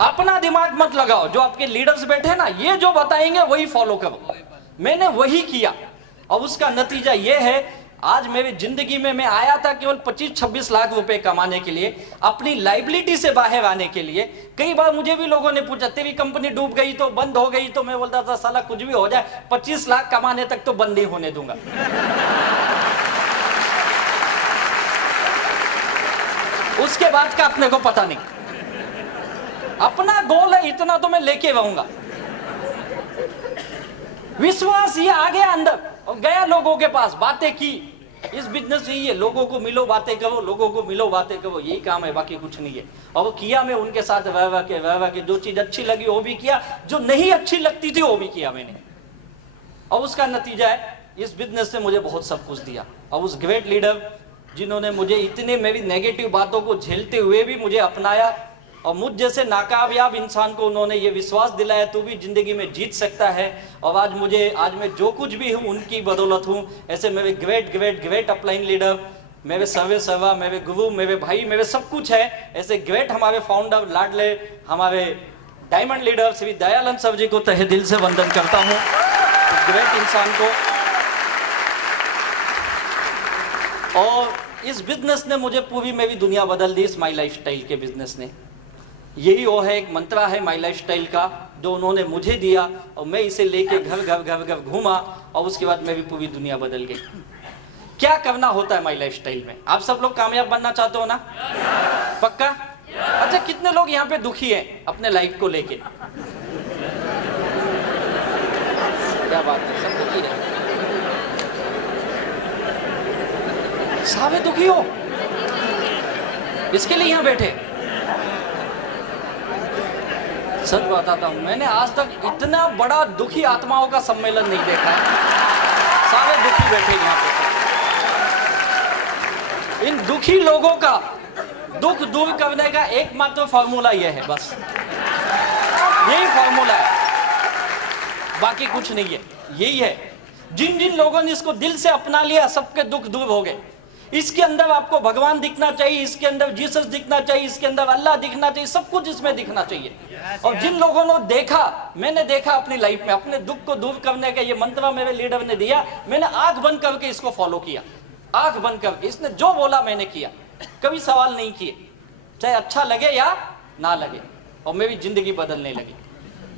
अपना दिमाग मत लगाओ, जो आपके लीडर्स बैठे ना, ये जो बताएंगे वही फॉलो करो। मैंने वही किया, और उसका नतीजा ये है, आज मेरी जिंदगी में, मैं आया था केवल 25-26 लाख रुपए कमाने के लिए, अपनी लाइबिलिटी से बाहर आने के लिए। कई बार मुझे भी लोगों ने पूछा, तेरी कंपनी डूब गई तो, बंद हो गई तो, मैं बोलता था साला कुछ भी हो जाए, 25 लाख कमाने तक तो बंद नहीं होने दूंगा। उसके बाद का अपने को पता नहीं। अपना गोल है, इतना तो मैं लेके रहूंगा। विश्वास ये आ गया अंदर, और गया लोगों के पास, बातें की। इस बिजनेस यही है, लोगों को मिलो, बातें करो, लोगों को मिलो, बातें करो, यही काम है, बाकी कुछ नहीं है। और वो किया मैं उनके साथ, वह के जो चीज अच्छी लगी वो भी किया, जो नहीं अच्छी लगती थी वो भी किया मैंने। और उसका नतीजा है, इस बिजनेस ने मुझे बहुत सब कुछ दिया। और उस ग्रेट लीडर जिन्होंने मुझे इतने, मेरी नेगेटिव बातों को झेलते हुए भी मुझे अपनाया, और मुझ जैसे नाकामयाब इंसान को उन्होंने ये विश्वास दिलाया, तू भी जिंदगी में जीत सकता है। और आज मैं जो कुछ भी हूँ उनकी बदौलत हूँ। ऐसे मेरे ग्रेट अपलाइन लीडर, मेरे सर्वा, मेरे गुरु, मेरे भाई, मेरे सब कुछ है। ऐसे ग्रेट हमारे फाउंडर, लाडले हमारे diamond leader Shri Dayanand sir ji को तहे दिल से वंदन करता हूँ, ग्रेट इंसान को। और इस बिजनेस ने मुझे पूरी मेरी दुनिया बदल दी, इस माई लाइफस्टाइल के बिजनेस ने। यही वो है, एक मंत्रा है माई लाइफस्टाइल का, जो उन्होंने मुझे दिया, और मैं इसे लेके घर घूमा, और उसके बाद मेरी पूरी दुनिया बदल गई। क्या करना होता है माई लाइफस्टाइल में? आप सब लोग कामयाब बनना चाहते हो ना? पक्का? अच्छा, कितने लोग यहाँ पे दुखी हैं अपने लाइफ को लेके? क्या बात है, सब दुखी है? सारे दुखी हो, इसके लिए यहाँ बैठे? सच बताता हूं, मैंने आज तक इतना बड़ा दुखी आत्माओं का सम्मेलन नहीं देखा। सारे दुखी बैठे यहाँ पे। इन दुखी लोगों का दुख दूर करने का एकमात्र फॉर्मूला यह है, बस यही फॉर्मूला है, बाकी कुछ नहीं है। यही है, जिन जिन लोगों ने इसको दिल से अपना लिया, सबके दुख दूर हो गए। इसके अंदर आपको भगवान दिखना चाहिए, इसके अंदर जीसस दिखना चाहिए, इसके अंदर अल्लाह दिखना चाहिए, सब कुछ इसमें दिखना चाहिए। और जिन लोगों ने देखा, मैंने देखा अपनी लाइफ में, अपने दुख को दूर करने का ये मंत्र मेरे लीडर ने दिया, मैंने आंख बंद करके इसको फॉलो किया, आंख बंद करके। इसने जो बोला मैंने किया, कभी सवाल नहीं किए, चाहे अच्छा लगे या ना लगे, और मेरी जिंदगी बदलने लगी।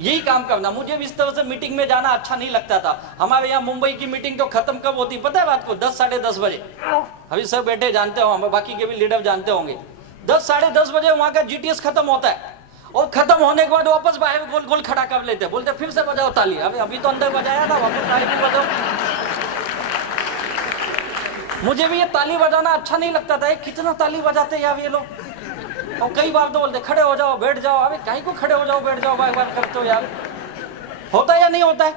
यही काम करना। मुझे भी इस तरह से मीटिंग में जाना अच्छा नहीं लगता था। हमारे यहाँ मुंबई की मीटिंग तो खत्म कब होती पता है रात को? 10 साढ़े 10 बजे। अभी सब बैठे जानते हो, बाकी के भी लीडर जानते होंगे। 10 साढ़े 10 बजे वहां का जीटीएस खत्म होता है, और खत्म होने के बाद वापस बाहर गोल गोल खड़ा कर लेते, बोलते फिर से बजाओ ताली। अभी तो अंदर बजाया था, वापस बाहर भी बजाओ। मुझे भी ये ताली बजाना अच्छा नहीं लगता था, कितना ताली बजाते यार ये लोग। और कई बार तो बोलते खड़े हो जाओ बैठ जाओ। अबे कहीं को खड़े हो जाओ बैठ जाओ, बार बार करते हो यार। होता है या नहीं होता है?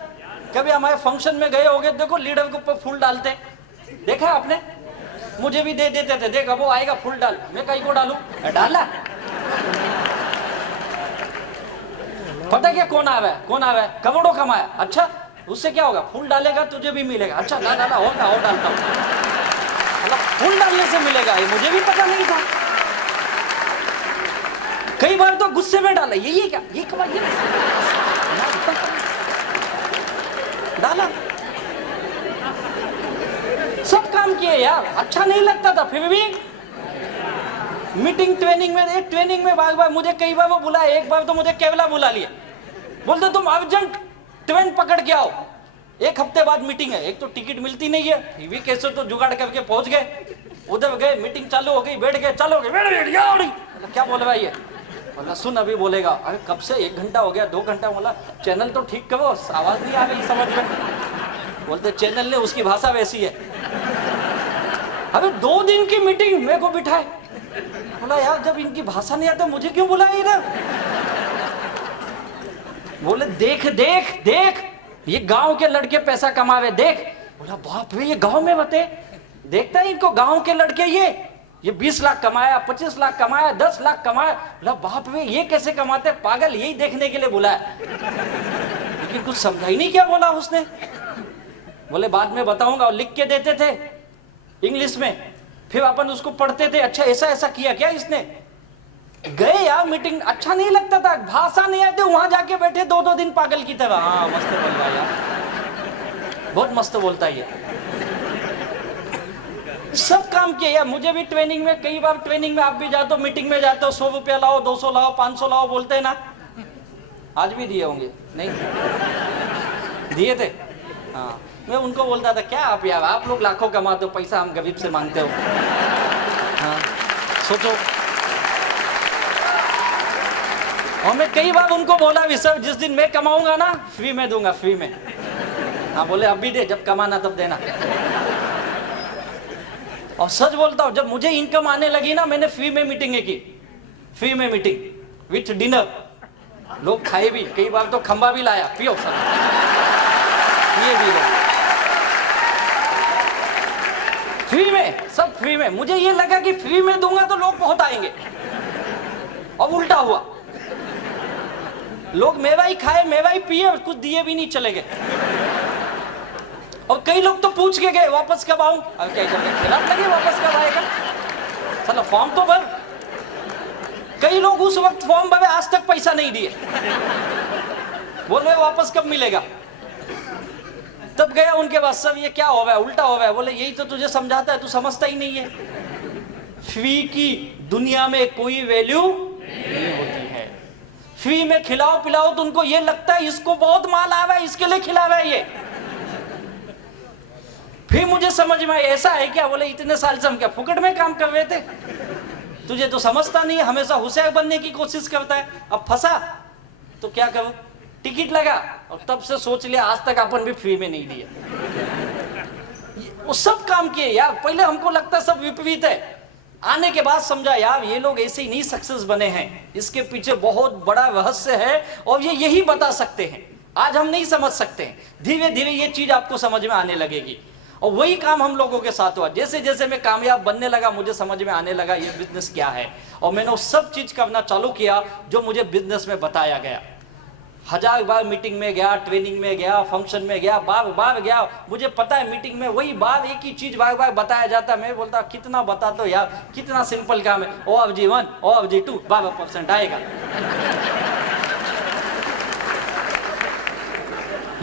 कभी हमारे फंक्शन में गए होगे, देखो लीडर के ऊपर फूल डालते, देखा आपने? मुझे भी दे देते थे, देख अब वो आएगा फूल डाल, मैं कहीं को डालू, डाला। पता क्या कौन आ रहा है, कौन आ रहा है? करोड़ों कमाया, अच्छा उससे क्या होगा? फूल डालेगा तुझे भी मिलेगा। अच्छा ना डाला होगा और डालता हूँ, मतलब फूल डालने से मिलेगा, ये मुझे भी पता नहीं था। कई बार तो गुस्से में डाला, ये क्या, ये कमा, ये डाला, सब काम किए यार, अच्छा नहीं लगता था। फिर भी मीटिंग ट्रेनिंग में, एक ट्रेनिंग में बार बार मुझे कई बार वो बुलाया, एक बार तो मुझे केवला बुला लिया, बोलते तुम अर्जेंट ट्रेन पकड़ के आओ, एक हफ्ते बाद मीटिंग है। एक तो टिकट मिलती नहीं है, फिर भी कैसे तो जुगाड़ करके पहुंच गए, उधर गए, मीटिंग चालू हो गई, बैठ गए, चालू हो गई, बैठ गया। क्या बोल रहा है ये? बोला सुन अभी बोलेगा। अरे कब से 1 घंटा हो गया, 2 घंटा। बोला चैनल तो ठीक करो, आवाज नहीं आ रही समझ में। बोलते चैनल ने, उसकी भाषा वैसी है। अरे 2 दिन की मीटिंग मेरे को बिठाए। बोला यार जब इनकी भाषा नहीं आता मुझे क्यों बुलाया इधर? बोले देख देख देख, ये गांव के लड़के पैसा कमावे, देख। बोला बाप रे, ये गांव में बते, देखता है इनको गांव के लड़के, ये 20 लाख कमाया, 25 लाख कमाया, 10 लाख कमाया। बोला बाप रे, ये कैसे कमाते पागल, यही देखने के लिए बुलाया। लेकिन कुछ समझा ही नहीं क्या बोला उसने। बोले बाद में बताऊंगा, और लिख के देते थे इंग्लिश में, फिर अपन उसको पढ़ते थे। अच्छा ऐसा ऐसा किया क्या इसने? गए यार मीटिंग, अच्छा नहीं लगता था, भाषा नहीं आते, वहां जाके बैठे 2-2 दिन पागल की तरह। हाँ मस्त बोल रहा है यार, बहुत मस्त बोलता है ये। सब काम किया यार। मुझे भी ट्रेनिंग में, कई बार ट्रेनिंग में आप भी जाते हो, मीटिंग में जाते हो, 100 रुपया लाओ, 200 लाओ, 500 लाओ बोलते हैं ना। आज भी दिए होंगे, नहीं दिए थे? हाँ, मैं उनको बोलता था क्या आप यार, आप लोग लाखों कमाते हो, पैसा हम गरीब से मांगते हो। हाँ सोचो। और मैं कई बार उनको बोला भी, सर जिस दिन मैं कमाऊंगा ना फ्री में दूंगा, फ्री में। हाँ बोले अभी दे, जब कमाना तब देना। और सच बोलता हूँ, जब मुझे इनकम आने लगी ना, मैंने फ्री में मीटिंगें की, फ्री में मीटिंग विथ डिनर। लोग खाए भी, कई बार तो खंबा भी लाया, पियो सर, पिए भी लोग फ्री में, सब फ्री में। मुझे ये लगा कि फ्री में दूंगा तो लोग बहुत आएंगे, और उल्टा हुआ। लोग मेवा ही खाए, मेवा ही पिए, कुछ दिए भी नहीं, चले गए। और कई लोग तो पूछ के गए वापस कब आऊं। अब क्या खिलाफ लगे, वापस कब आएगा? चलो फॉर्म तो भर। कई लोग उस वक्त फॉर्म भरे, आज तक पैसा नहीं दिए, बोल रहे वापस कब मिलेगा। तब गया उनके पास, सब ये क्या हो रहा है, उल्टा हो रहा है। बोले यही तो तुझे समझाता है, तू समझता ही नहीं है। फ्री की दुनिया में कोई वैल्यू नहीं होती है। फ्री में खिलाओ पिलाओ तो उनको ये लगता है इसको बहुत माल आ रहा है, इसके लिए खिला रहा है ये। फिर मुझे समझ में आया ऐसा है क्या। बोले इतने साल से हम क्या फुकट में काम कर रहे थे, तुझे तो समझता नहीं है, हमेशा होशियार बनने की कोशिश करता है। अब फंसा तो क्या करूं, टिकट लगा, और तब से सोच लिया आज तक अपन भी फ्री में नहीं दिया। वो सब काम किए यार। पहले हमको लगता सब विपरीत है, आने के बाद समझा यार ये लोग ऐसे ही नहीं सक्सेस बने हैं, इसके पीछे बहुत बड़ा रहस्य है, और ये यही बता सकते हैं। आज हम नहीं समझ सकते हैं, धीरे धीरे ये चीज आपको समझ में आने लगेगी। और वही काम हम लोगों के साथ हुआ। जैसे जैसे मैं कामयाब बनने लगा, मुझे समझ में आने लगा ये बिजनेस क्या है, और मैंने वो सब चीज करना चालू किया जो मुझे बिजनेस में बताया गया। 1000 बार मीटिंग में गया, ट्रेनिंग में गया, फंक्शन में गया, बार बार गया। मुझे पता है मीटिंग में वही बार एक ही चीज बार बार बताया जाता है। मैं बोलता कितना बता दो यार, कितना सिंपल काम है। OFG1 OFG2 12% आएगा।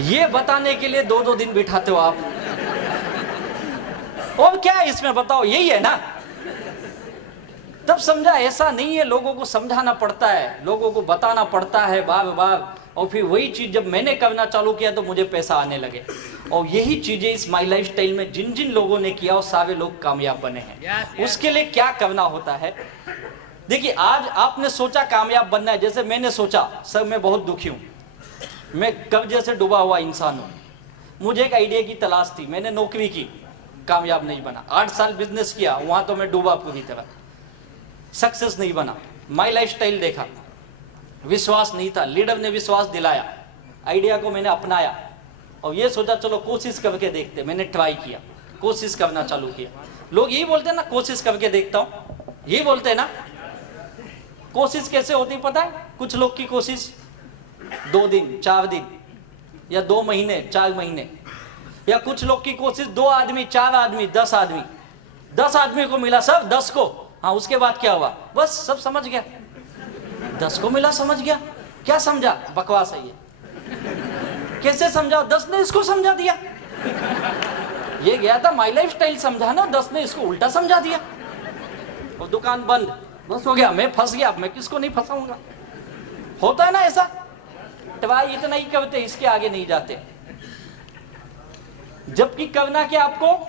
ये बताने के लिए 2-2 दिन बिठाते हो आप, और क्या है इसमें बताओ, यही है ना। तब समझा ऐसा नहीं है, लोगों को समझाना पड़ता है, लोगों को बताना पड़ता है बार बार। और फिर वही चीज जब मैंने करना चालू किया तो मुझे पैसा आने लगे। और यही चीजें इस माई लाइफ स्टाइल में जिन जिन लोगों ने किया वो सारे लोग कामयाब बने हैं। उसके लिए क्या करना होता है, देखिए आज आपने सोचा कामयाब बनना है, जैसे मैंने सोचा, सर मैं बहुत दुखी हूं, मैं कब्जे से डूबा हुआ इंसान हूं, मुझे एक आइडिया की तलाश थी, मैंने नौकरी की, कामयाब नहीं बना, 8 साल बिजनेस किया, वहां तो मैं डूबा पूरी तरह, सक्सेस नहीं बना, माई लाइफ स्टाइल देखा, विश्वास नहीं था, लीडर ने विश्वास दिलाया, आइडिया को मैंने अपनाया और ये सोचा चलो कोशिश करके देखते, मैंने ट्राई किया, कोशिश करना चालू किया। लोग यही बोलते हैं ना, कोशिश करके देखता हूं, यही बोलते हैं ना। कोशिश कैसे होती पता है? कुछ लोग की कोशिश 2 दिन 4 दिन या 2 महीने 4 महीने, या कुछ लोग की कोशिश 2 आदमी 4 आदमी 10 आदमी, 10 आदमी को मिला सब 10 को, हाँ उसके बाद क्या हुआ, बस सब समझ गया, 10 को मिला समझ गया, क्या समझा, बकवास है ये, कैसे समझा, 10 ने इसको समझा दिया, ये गया था माई लाइफ स्टाइल समझा ना, 10 ने इसको उल्टा समझा दिया और दुकान बंद, बस हो गया, मैं फंस गया, मैं किसको नहीं फंसाऊंगा। होता है ना ऐसा, ट्राई इतना ही करते, इसके आगे नहीं जाते, जबकि करना क्या आपको,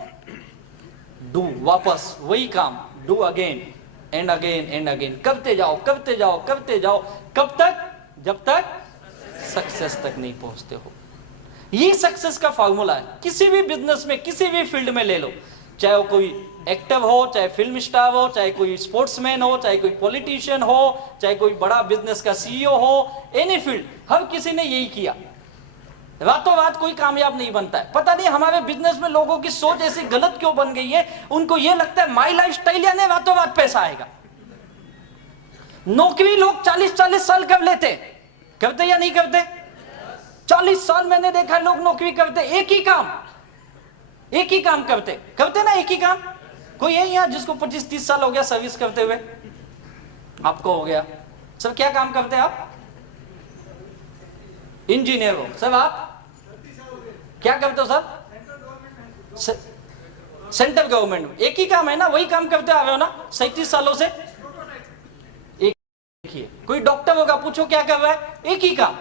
डू, वापस वही काम, do again and again and again, करते जाओ करते जाओ करते जाओ, कब तक, जब तक सक्सेस तक नहीं पहुंचते हो। ये सक्सेस का फॉर्मूला है, किसी भी बिजनेस में किसी भी फील्ड में ले लो, चाहे वो कोई एक्टर हो, चाहे फिल्म स्टार हो, चाहे कोई स्पोर्ट्समैन हो, चाहे कोई पॉलिटिशियन हो, चाहे कोई बड़ा बिजनेस का सीईओ हो, एनी फील्ड, हर किसी ने यही किया, रातों रात कोई कामयाब नहीं बनता है। पता नहीं हमारे बिजनेस में लोगों की सोच ऐसी गलत क्यों बन गई है, उनको ये लगता है माई लाइफ स्टाइल यानी रातों रात पैसा आएगा। नौकरी लोग 40-40 साल कर लेते, करते या नहीं करते, 40 साल मैंने देखा लोग नौकरी करते, एक ही काम करते ना, एक ही काम। कोई है यहाँ जिसको 25-30 साल हो गया सर्विस करते हुए? आपको हो गया। सर क्या काम करते हैं आप? इंजीनियर हो। सर आप क्या करते हो सर? सेंट्रल गवर्नमेंट में। एक ही काम है ना, वही काम करते आ रहे हो ना 37 सालों से। एक देखिए, कोई डॉक्टर होगा, पूछो क्या कर रहा है, एक ही काम।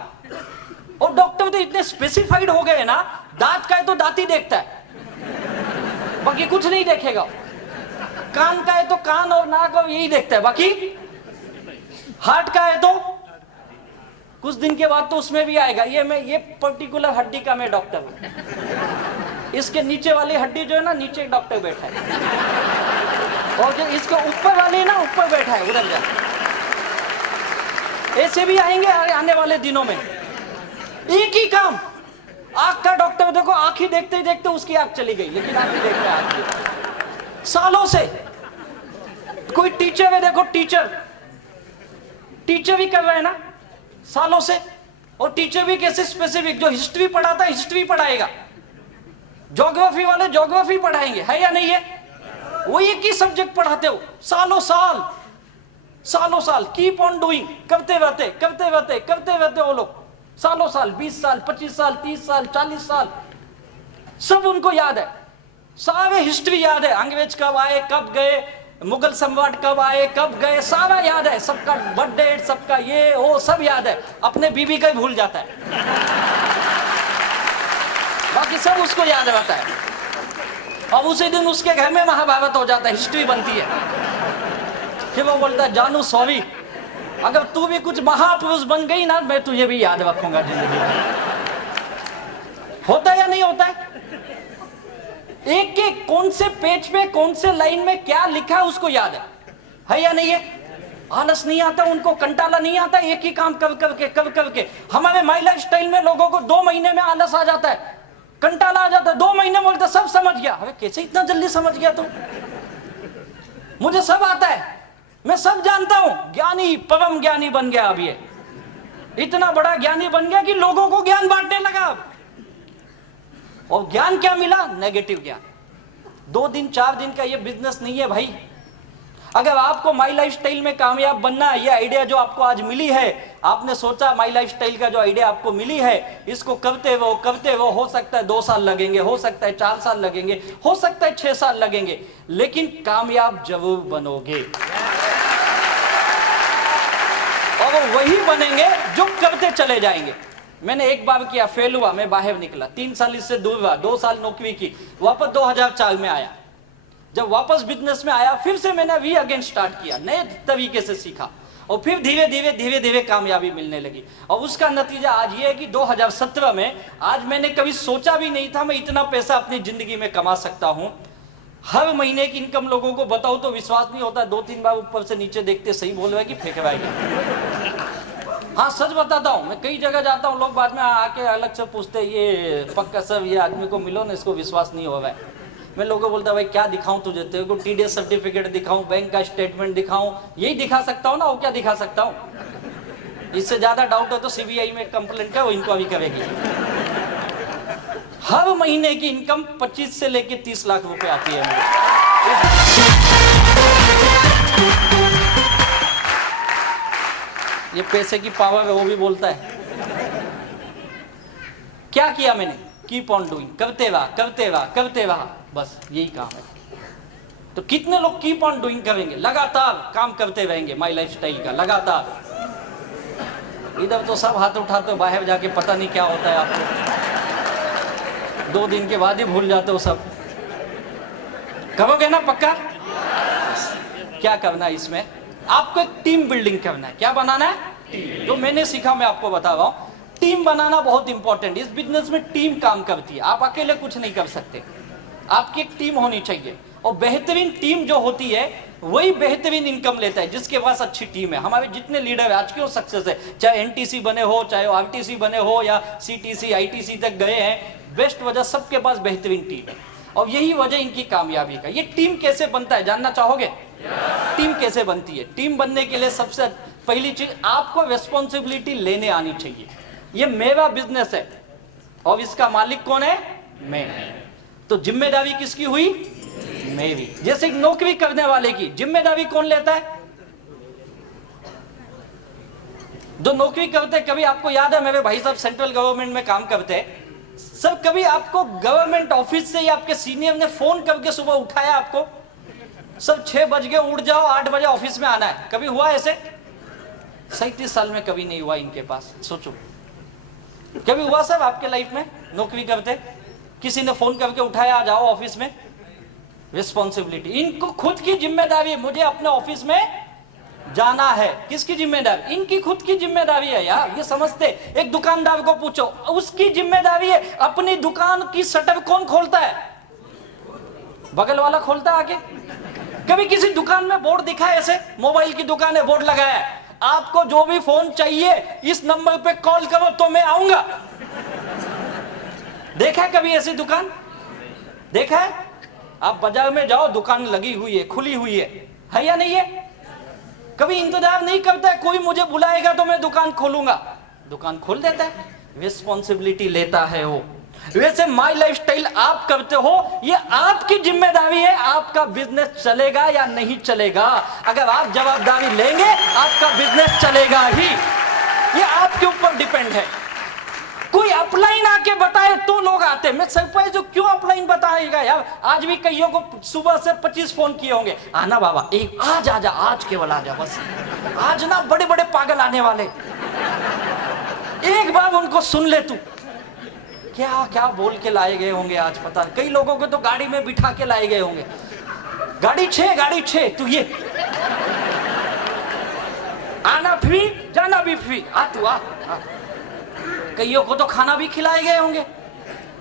और डॉक्टर तो इतने स्पेसिफाइड हो गए ना, दांत का है तो दांत ही देखता है, बाकी कुछ नहीं देखेगा। कान का है तो कान और नाक और यही देखता है, बाकी हार्ट का है तो कुछ दिन के बाद तो उसमें भी आएगा, ये पर्टिकुलर हड्डी का मैं डॉक्टर हूं। इसके नीचे वाली हड्डी जो है ना, नीचे एक डॉक्टर बैठा है, और जो इसके ऊपर वाली ना, ऊपर बैठा है, उधर जा। ऐसे भी आएंगे आने वाले दिनों में। एक ही काम, आंख का डॉक्टर देखो, आंख ही देखते ही देखते उसकी आंख चली गई, लेकिन आंख ही देख रहा है सालों से। कोई टीचर है, देखो टीचर भी कर रहे हैं ना सालों से। और टीचर भी कैसे स्पेसिफिक, जो हिस्ट्री पढ़ाता है हिस्ट्री पढ़ाएगा, ज्योग्राफी वाले ज्योग्राफी पढ़ाएंगे, है या नहीं है? वो एक ही सब्जेक्ट पढ़ाते हो सालों साल, कीप ऑन डूइंग, करते रहते वो लोग सालों साल, 20 साल, 25 साल, 30 साल, 40 साल, सब उनको याद है, सारे हिस्ट्री याद है, अंग्रेज कब आए, कब गए, मुगल सम्राट कब आए, कब गए, सारा याद है, सबका बर्थडे, सबका ये वो सब याद है। अपने बीबी का ही भूल जाता है, बाकी सब उसको याद रहता है। और उसी दिन उसके घर में महाभारत हो जाता है, हिस्ट्री बनती है। फिर वो बोलता है, जानू सॉरी, अगर तू भी कुछ महापुरुष बन गई ना, मैं तुझे भी याद रखूंगा जिंदगी में। होता है या नहीं होता है? एक एक कौन से पेज पे कौन से लाइन में क्या लिखा है उसको याद है या नहीं है? आलस नहीं आता उनको, कंटाला नहीं आता, एक ही काम कर करके। हमारे माई लाइफ स्टाइल में लोगों को 2 महीने में आलस आ जाता है, कंटाला आ जाता है, 2 महीने में बोलते सब समझ गया। अरे कैसे इतना जल्दी समझ गया तुम? मुझे सब आता है, मैं सब जानता हूं, ज्ञानी परम ज्ञानी बन गया। अब ये इतना बड़ा ज्ञानी बन गया कि लोगों को ज्ञान बांटने लगा। और ज्ञान क्या मिला? नेगेटिव ज्ञान। 2 दिन 4 दिन का ये बिजनेस नहीं है भाई। अगर आपको माई लाइफ स्टाइल में कामयाब बनना है, ये आइडिया जो आपको आज मिली है, आपने सोचा माई लाइफ स्टाइल का जो आइडिया आपको मिली है, इसको करते वो हो सकता है 2 साल लगेंगे, हो सकता है 4 साल लगेंगे, हो सकता है 6 साल लगेंगे, लेकिन कामयाब जरूर बनोगे। और वही बनेंगे जो करते चले जाएंगे। मैंने एक बार किया, फेल हुआ, मैं बाहर निकला, 3 साल इससे दूर रहा, 2 साल नौकरी की, वापस 2004 में आया, जब वापस बिजनेस में आया फिर से मैंने वी अगेन स्टार्ट किया, नए तरीके से सीखा और फिर धीरे धीरे कामयाबी मिलने लगी। और उसका नतीजा आज ये है कि 2017 में आज मैंने कभी सोचा भी नहीं था मैं इतना पैसा अपनी जिंदगी में कमा सकता हूं। हर महीने की इनकम लोगों को बताऊं तो विश्वास नहीं होता, 2-3 बार ऊपर से नीचे देखते सही बोल रहा है कि फेंकवाएगा। हाँ सच बताता हूँ, मैं कई जगह जाता हूँ, लोग बाद में आके अलग से पूछते ये पक्का सर ये आदमी को मिलो ना, इसको विश्वास नहीं हो रहा है। मैं लोगों को बोलता भाई क्या दिखाऊं तुझे, तेरे को टीडीएस सर्टिफिकेट दिखाऊं, बैंक का स्टेटमेंट दिखाऊं, यही दिखा सकता हूं ना, और क्या दिखा सकता हूं। इससे ज्यादा डाउट है तो सीबीआई में कंप्लेंट करो, इनको अभी करेगी। हर महीने की इनकम 25 से लेके 30 लाख रुपए आती है मुझे। ये पैसे की पावर है, वो भी बोलता है। क्या किया मैंने, कीप ऑन डूइंग, करते रहा, बस यही काम है। तो कितने लोग कीप ऑन डूइंग करेंगे, लगातार काम करते रहेंगे माई लाइफस्टाइल का, लगातार। इधर तो सब हाथ उठाते हो, बाहर जाके पता नहीं क्या होता है आपको, 2 दिन के बाद ही भूल जाते हो सब। करोगे ना पक्का? क्या करना है इसमें, आपको एक टीम बिल्डिंग करना है। क्या बनाना है? जो मैंने सीखा मैं आपको बता रहा हूं, टीम बनाना बहुत इंपॉर्टेंट। इस बिजनेस में टीम काम करती है, आप अकेले कुछ नहीं कर सकते, आपकी एक टीम होनी चाहिए। और बेहतरीन टीम जो होती है वही बेहतरीन इनकम लेता है, जिसके पास अच्छी टीम है। हमारे जितने लीडर आज क्यों सक्सेस है, चाहे एनटीसी बने हो, चाहे आरटीसी बने हो, या सीटीसी आईटीसी तक गए हैं, बेस्ट वजह सबके पास बेहतरीन टीम है। और यही वजह इनकी कामयाबी का। ये टीम कैसे बनता है जानना चाहोगे? टीम कैसे बनती है? टीम बनने के लिए सबसे पहली चीज आपको रिस्पॉन्सिबिलिटी लेने आनी चाहिए। ये मेरा बिजनेस है और इसका मालिक कौन है? मैं। तो जिम्मेदारी किसकी हुई? मेरी। जैसे एक नौकरी करने वाले की जिम्मेदारी कौन लेता है? जो नौकरी करते, कभी आपको याद है मेरे भाई साहब सेंट्रल गवर्नमेंट में काम करते हैं, सर कभी आपको गवर्नमेंट ऑफिस से या आपके सीनियर ने फोन करके सुबह उठाया आपको, सर 6 बज गए उठ जाओ, 8 बजे ऑफिस में आना है? कभी हुआ ऐसे? 37 साल में कभी नहीं हुआ इनके पास। सोचो कभी हुआ सर आपके लाइफ में? नौकरी करते किसी ने फोन करके उठाया आ जाओ ऑफिस में? रिस्पॉन्सिबिलिटी, इनको खुद की जिम्मेदारी है, मुझे अपने ऑफिस में जाना है। किसकी जिम्मेदारी? इनकी खुद की जिम्मेदारी है यार, ये समझते। एक दुकानदार को पूछो, उसकी जिम्मेदारी है। अपनी दुकान की शटर कौन खोलता है? बगल वाला खोलता है आके। कभी किसी दुकान में बोर्ड दिखा है ऐसे, मोबाइल की दुकान है, बोर्ड लगाया है, आपको जो भी फोन चाहिए इस नंबर पे कॉल करो तो मैं आऊंगा? देखा है कभी ऐसी दुकान? देखा है? आप बाजार में जाओ, दुकान लगी हुई है, खुली हुई है या नहीं है? कभी इंतजार नहीं करता है कोई मुझे बुलाएगा तो मैं दुकान खोलूंगा, दुकान खोल देता है। रिस्पॉन्सिबिलिटी लेता है वो। वैसे माई लाइफस्टाइल आप करते हो, ये आपकी जिम्मेदारी है, आपका बिजनेस चलेगा या नहीं चलेगा। अगर आप जवाबदारी लेंगे आपका बिजनेस चलेगा ही, ये आपके ऊपर डिपेंड है। कोई अपलाइन आके बताए तो लोग आते। मैं सरप्राइज हूं, क्यों अपलाइन बताएगा यार? आज भी कईयों को सुबह से 25 फोन किए होंगे, आना बाबा, एक आज आजा, आज केवल आजा, बस आज ना, बड़े बड़े पागल आने वाले, एक बार उनको सुन ले तू। क्या क्या बोल के लाए गए होंगे आज पता नहीं। कई लोगों को तो गाड़ी में बिठा के लाए गए होंगे, गाड़ी 6 तू ये आना फ्री, जाना भी फ्री, आ तू आ। कईयों को तो खाना भी खिलाए गए होंगे,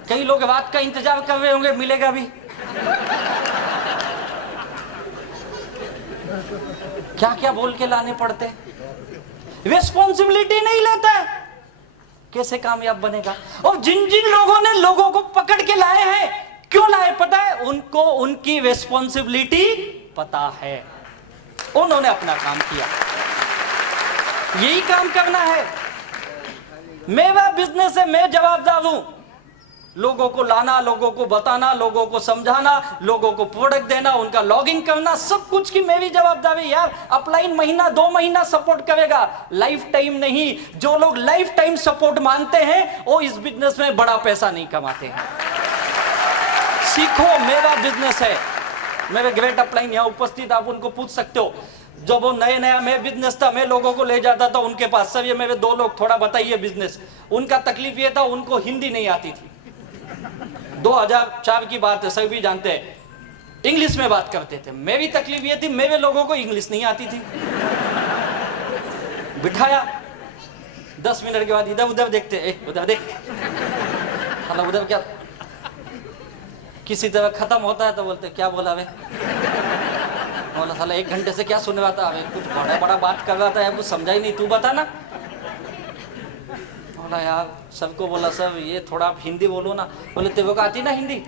कई लोग रात का इंतजार कर रहे होंगे, मिलेगा भी। क्या क्या बोल के लाने पड़ते, रिस्पॉन्सिबिलिटी नहीं लेता है, कैसे कामयाब बनेगा? और जिन जिन लोगों ने लोगों को पकड़ के लाए हैं, क्यों लाए पता है? उनको उनकी रिस्पॉन्सिबिलिटी पता है, उन्होंने अपना काम किया। यही काम करना है। मेरा बिजनेस है, मैं जवाबदार हूं। लोगों को लाना, लोगों को बताना, लोगों को समझाना, लोगों को प्रोडक्ट देना, उनका लॉगिंग करना, सब कुछ की मेरी जवाबदारी। यार अपलाइन महीना 2 महीना सपोर्ट करेगा, लाइफ टाइम नहीं। जो लोग लाइफ टाइम सपोर्ट मांगते हैं वो इस बिजनेस में बड़ा पैसा नहीं कमाते हैं। सीखो, मेरा बिजनेस है। मेरे ग्रेट अपलाइन यहाँ उपस्थित, आप उनको पूछ सकते हो। जब वो नया मैं बिजनेस था, मैं लोगों को ले जाता था उनके पास, सर ये मेरे 2 लोग, थोड़ा बताइए बिजनेस। उनका तकलीफ ये था, उनको हिंदी नहीं आती थी। 2004 की बात है, सभी जानते हैं। इंग्लिश में बात करते थे। मेरी तकलीफ ये थी, मेरे लोगों को इंग्लिश नहीं आती थी। बिठाया, 10 मिनट के बाद इधर उधर देखते, उधर देख, मतलब उधर क्या, किसी तरह खत्म होता है तो बोलते क्या बोला वे, बोला साला 1 घंटे से क्या सुन रहा था, अबे कुछ बड़ा बड़ा बात कर रहा था यार, कुछ समझा ही नहीं, तू बता ना। बोला यार सबको बोला सब ये थोड़ा आप हिंदी बोलो ना। बोले तेरे को आती ना हिंदी?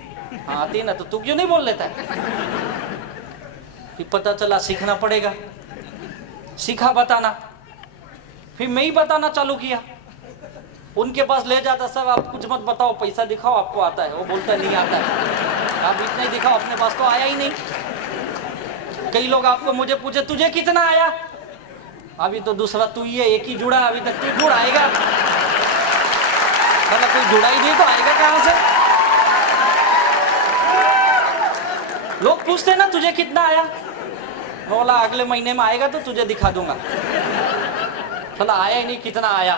हाँ आती है ना, तो तू क्यों नहीं बोल लेता है? फिर पता चला सीखना पड़ेगा, सीखा बताना, फिर मैं ही बताना चालू किया। उनके पास ले जाता, सब आप कुछ मत बताओ, पैसा दिखाओ आपको आता है। वो बोलता नहीं आता है। आप इतना ही दिखाओ, अपने पास तो आया ही नहीं। कई लोग आपको मुझे पूछे तुझे कितना आया, अभी तो दूसरा तू ही है, एक ही जुड़ा, अभी तक तू जुड़ आएगा, मतलब कोई जुड़ा ही नहीं तो आएगा कहां से? लोग पूछते ना तुझे कितना आया, बोला अगले महीने में आएगा तो तुझे दिखा दूंगा। चला आया ही नहीं, कितना आया?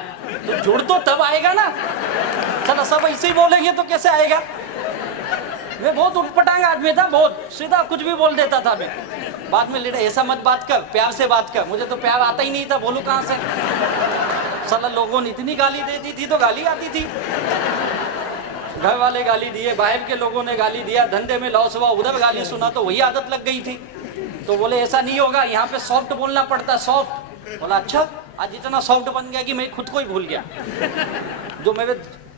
तो जुड़ तो तब आएगा ना। चला सब ऐसे ही बोलेंगे तो कैसे आएगा? मैं बहुत उटपटांग आदमी था, बहुत सीधा कुछ भी बोल देता था मैं। बाद में लेडा ऐसा मत बात कर, प्यार से बात कर। मुझे तो प्यार आता ही नहीं था, बोलूं कहां से? साला लोगों ने इतनी गाली दे दी थी तो गाली आती थी। घर वाले गाली दिए, बाहर के लोगों ने गाली दिया, धंधे में लॉस हुआ, उधर गाली सुना तो वही आदत लग गई थी। तो बोले ऐसा नहीं होगा, यहाँ पे सॉफ्ट बोलना पड़ता, सॉफ्ट। बोला अच्छा, आज इतना सॉफ्ट बन गया कि मैं खुद को ही भूल गया। जो मेरे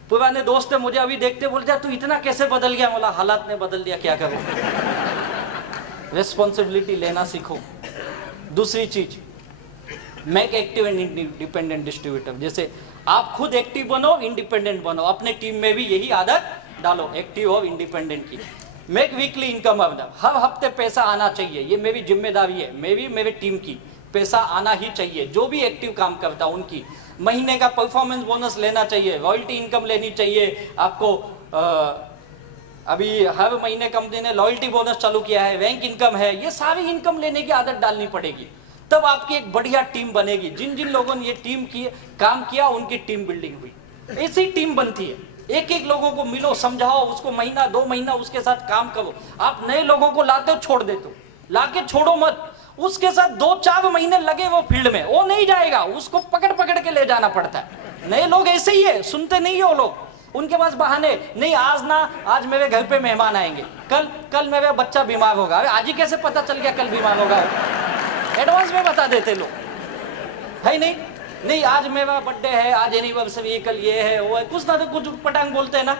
पुराने दोस्त है मुझे अभी देखते बोलते तू इतना कैसे बदल गया? बोला हालात ने बदल दिया, क्या करूं। रिस्पॉन्सिबिलिटी लेना सीखो। दूसरी चीज, make active and independent distributor. जैसे आप खुद एक्टिव बनो, इंडिपेंडेंट बनो, अपने टीम में भी यही आदत डालो, एक्टिव और इंडिपेंडेंट की। मेक वीकली इनकम अर्नर, हर हफ्ते पैसा आना चाहिए, ये मेरी जिम्मेदारी है, मेरे टीम की। पैसा आना ही चाहिए, जो भी एक्टिव काम करता है उनकी। महीने का परफॉर्मेंस बोनस लेना चाहिए, रॉयल्टी इनकम लेनी चाहिए आपको। अभी हर महीने कंपनी ने लॉयल्टी बोनस चालू किया है, रैंक इनकम है, ये सारी इनकम लेने की आदत डालनी पड़ेगी, तब आपकी एक बढ़िया टीम बनेगी। जिन जिन लोगों ने ये टीम की काम किया उनकी टीम बिल्डिंग हुई। ऐसी टीम बनती है। एक एक लोगों को मिलो, समझाओ उसको, महीना 2 महीना उसके साथ काम करो। आप नए लोगों को लाते हो, छोड़ देते हो, लाके छोड़ो मत, उसके साथ 2-4 महीने लगे वो फील्ड में, वो नहीं जाएगा, उसको पकड़ पकड़ के ले जाना पड़ता है। नए लोग ऐसे ही है, सुनते नहीं है वो लोग, उनके पास बहाने नहीं। आज मेरे घर पे मेहमान आएंगे, कल मेरा बच्चा बीमार होगा। आज ही कैसे पता चल गया कल बीमार होगा? एडवांस में बता देते लोग, है नहीं आज मेरा बर्थडे है, आज एनिवर्सरी, कल ये है वो है, कुछ ना तो कुछ पटांग बोलते हैं ना,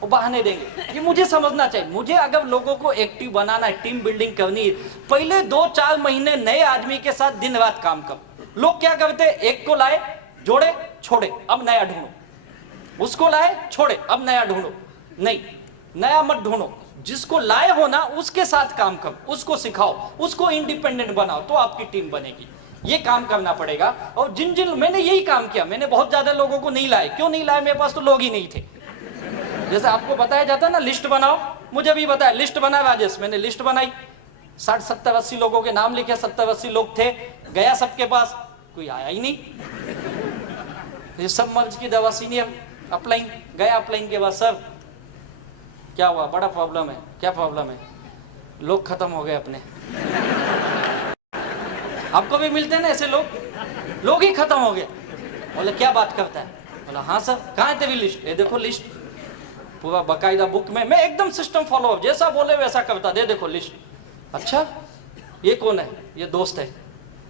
वो बहाने देंगे। ये मुझे समझना चाहिए। मुझे अगर लोगों को एक्टिव बनाना है, टीम बिल्डिंग करनी है, पहले 2-4 महीने नए आदमी के साथ दिन रात काम करो। लोग क्या करते हैं, एक को लाए, जोड़े, छोड़े, अब नया ढूंढो, उसको लाए, छोड़े, अब नया ढूंढो। नहीं, नया मत ढूंढो, जिसको लाए हो ना उसके साथ काम करो, उसको सिखाओ, उसको इंडिपेंडेंट बनाओ, तो आपकी टीम बनेगी। ये काम करना पड़ेगा। और जिन मैंने यही काम किया, मैंने बहुत ज्यादा लोगों को नहीं लाए। क्यों नहीं लाए? मेरे पास तो लोग ही नहीं थे। जैसे आपको बताया जाता है ना लिस्ट बनाओ, मुझे भी बताया लिस्ट बना राजेश, मैंने लिस्ट बनाई, 60, 70, 80 लोगों के नाम लिखे, 70, 80 लोग थे, गया सबके पास, कोई आया ही नहीं। ये सब मर्ज की दवा, सीनियर अपलाइन, गया अपलाइन के बाद सर क्या हुआ, बड़ा प्रॉब्लम है। क्या प्रॉब्लम है? लोग खत्म हो गए अपने। आपको भी मिलते हैं ना ऐसे लोग ही खत्म हो गए। बोले क्या बात करता है? बोला हाँ सर। कहाँ है तेरी लिस्ट? ये देखो लिस्ट, पूरा बकायदा बुक में, मैं एकदम सिस्टम फॉलो अप, जैसा बोले वैसा करता, दे देखो लिस्ट। अच्छा ये कौन है? ये दोस्त है।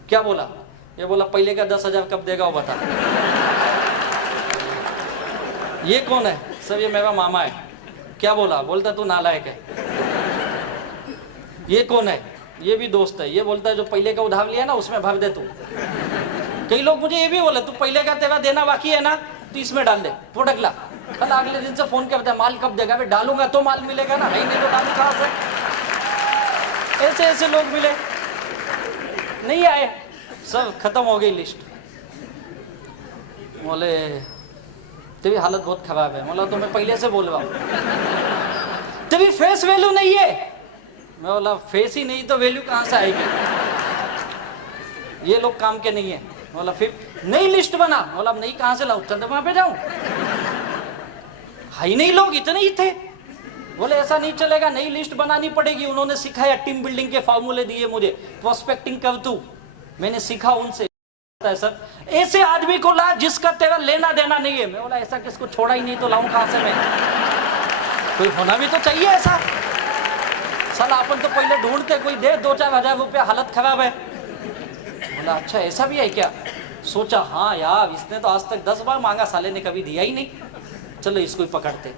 क्या बोला? ये बोला पहले का 10,000 कब देगा वो बता। ये कौन है? सर ये मेरा मामा है। क्या बोला? बोलता तू नालायक है। ये कौन है? ये भी दोस्त है। ये बोलता है जो पहले का उधार लिया ना उसमें भर दे तू। कई लोग मुझे ये भी बोले तू पहले का तेरा देना बाकी है ना तो इसमें डाल दे, प्रोडक्ट ला। कल अगले दिन से फोन करता है माल कब देगा? मैं डालूंगा तो माल मिलेगा ना, नहीं तो डालू कहां से? ऐसे ऐसे लोग मिले, नहीं आए, सब खत्म हो गई लिस्ट। बोले तेरी हालत बहुत खराब है। बोला तो मैं पहले से बोल रहा हूँ, तेरी फेस वैल्यू नहीं है। मैं बोला फेस ही नहीं तो वैल्यू कहां से आएगी? ये लोग काम के नहीं है। बोला फिर नई लिस्ट बना। बोला नई कहां से लाऊं? चंद्रमा पे जाऊं? हाई नहीं, लोग इतने ही थे। बोले ऐसा नहीं चलेगा, नई लिस्ट बनानी पड़ेगी। उन्होंने सिखाया, टीम बिल्डिंग के फॉर्मूले दिए मुझे, प्रोस्पेक्टिंग कर तू, मैंने सीखा उनसे। सर ऐसे आदमी को ला जिसका तेरा लेना देना नहीं है। मैं बोला ऐसा किसको छोड़ा ही नहीं तो लाऊं कहां से मैं? कोई होना भी तो चाहिए ऐसा। साला अपन तो पहले ढूंढते कोई दे 2-4 हजार रुपया, हालत खराब है। बोला अच्छा ऐसा भी है क्या? सोचा हाँ यार, इसने तो आज तक 10 बार मांगा, साले ने कभी दिया ही नहीं, चलो इसको ही पकड़ते।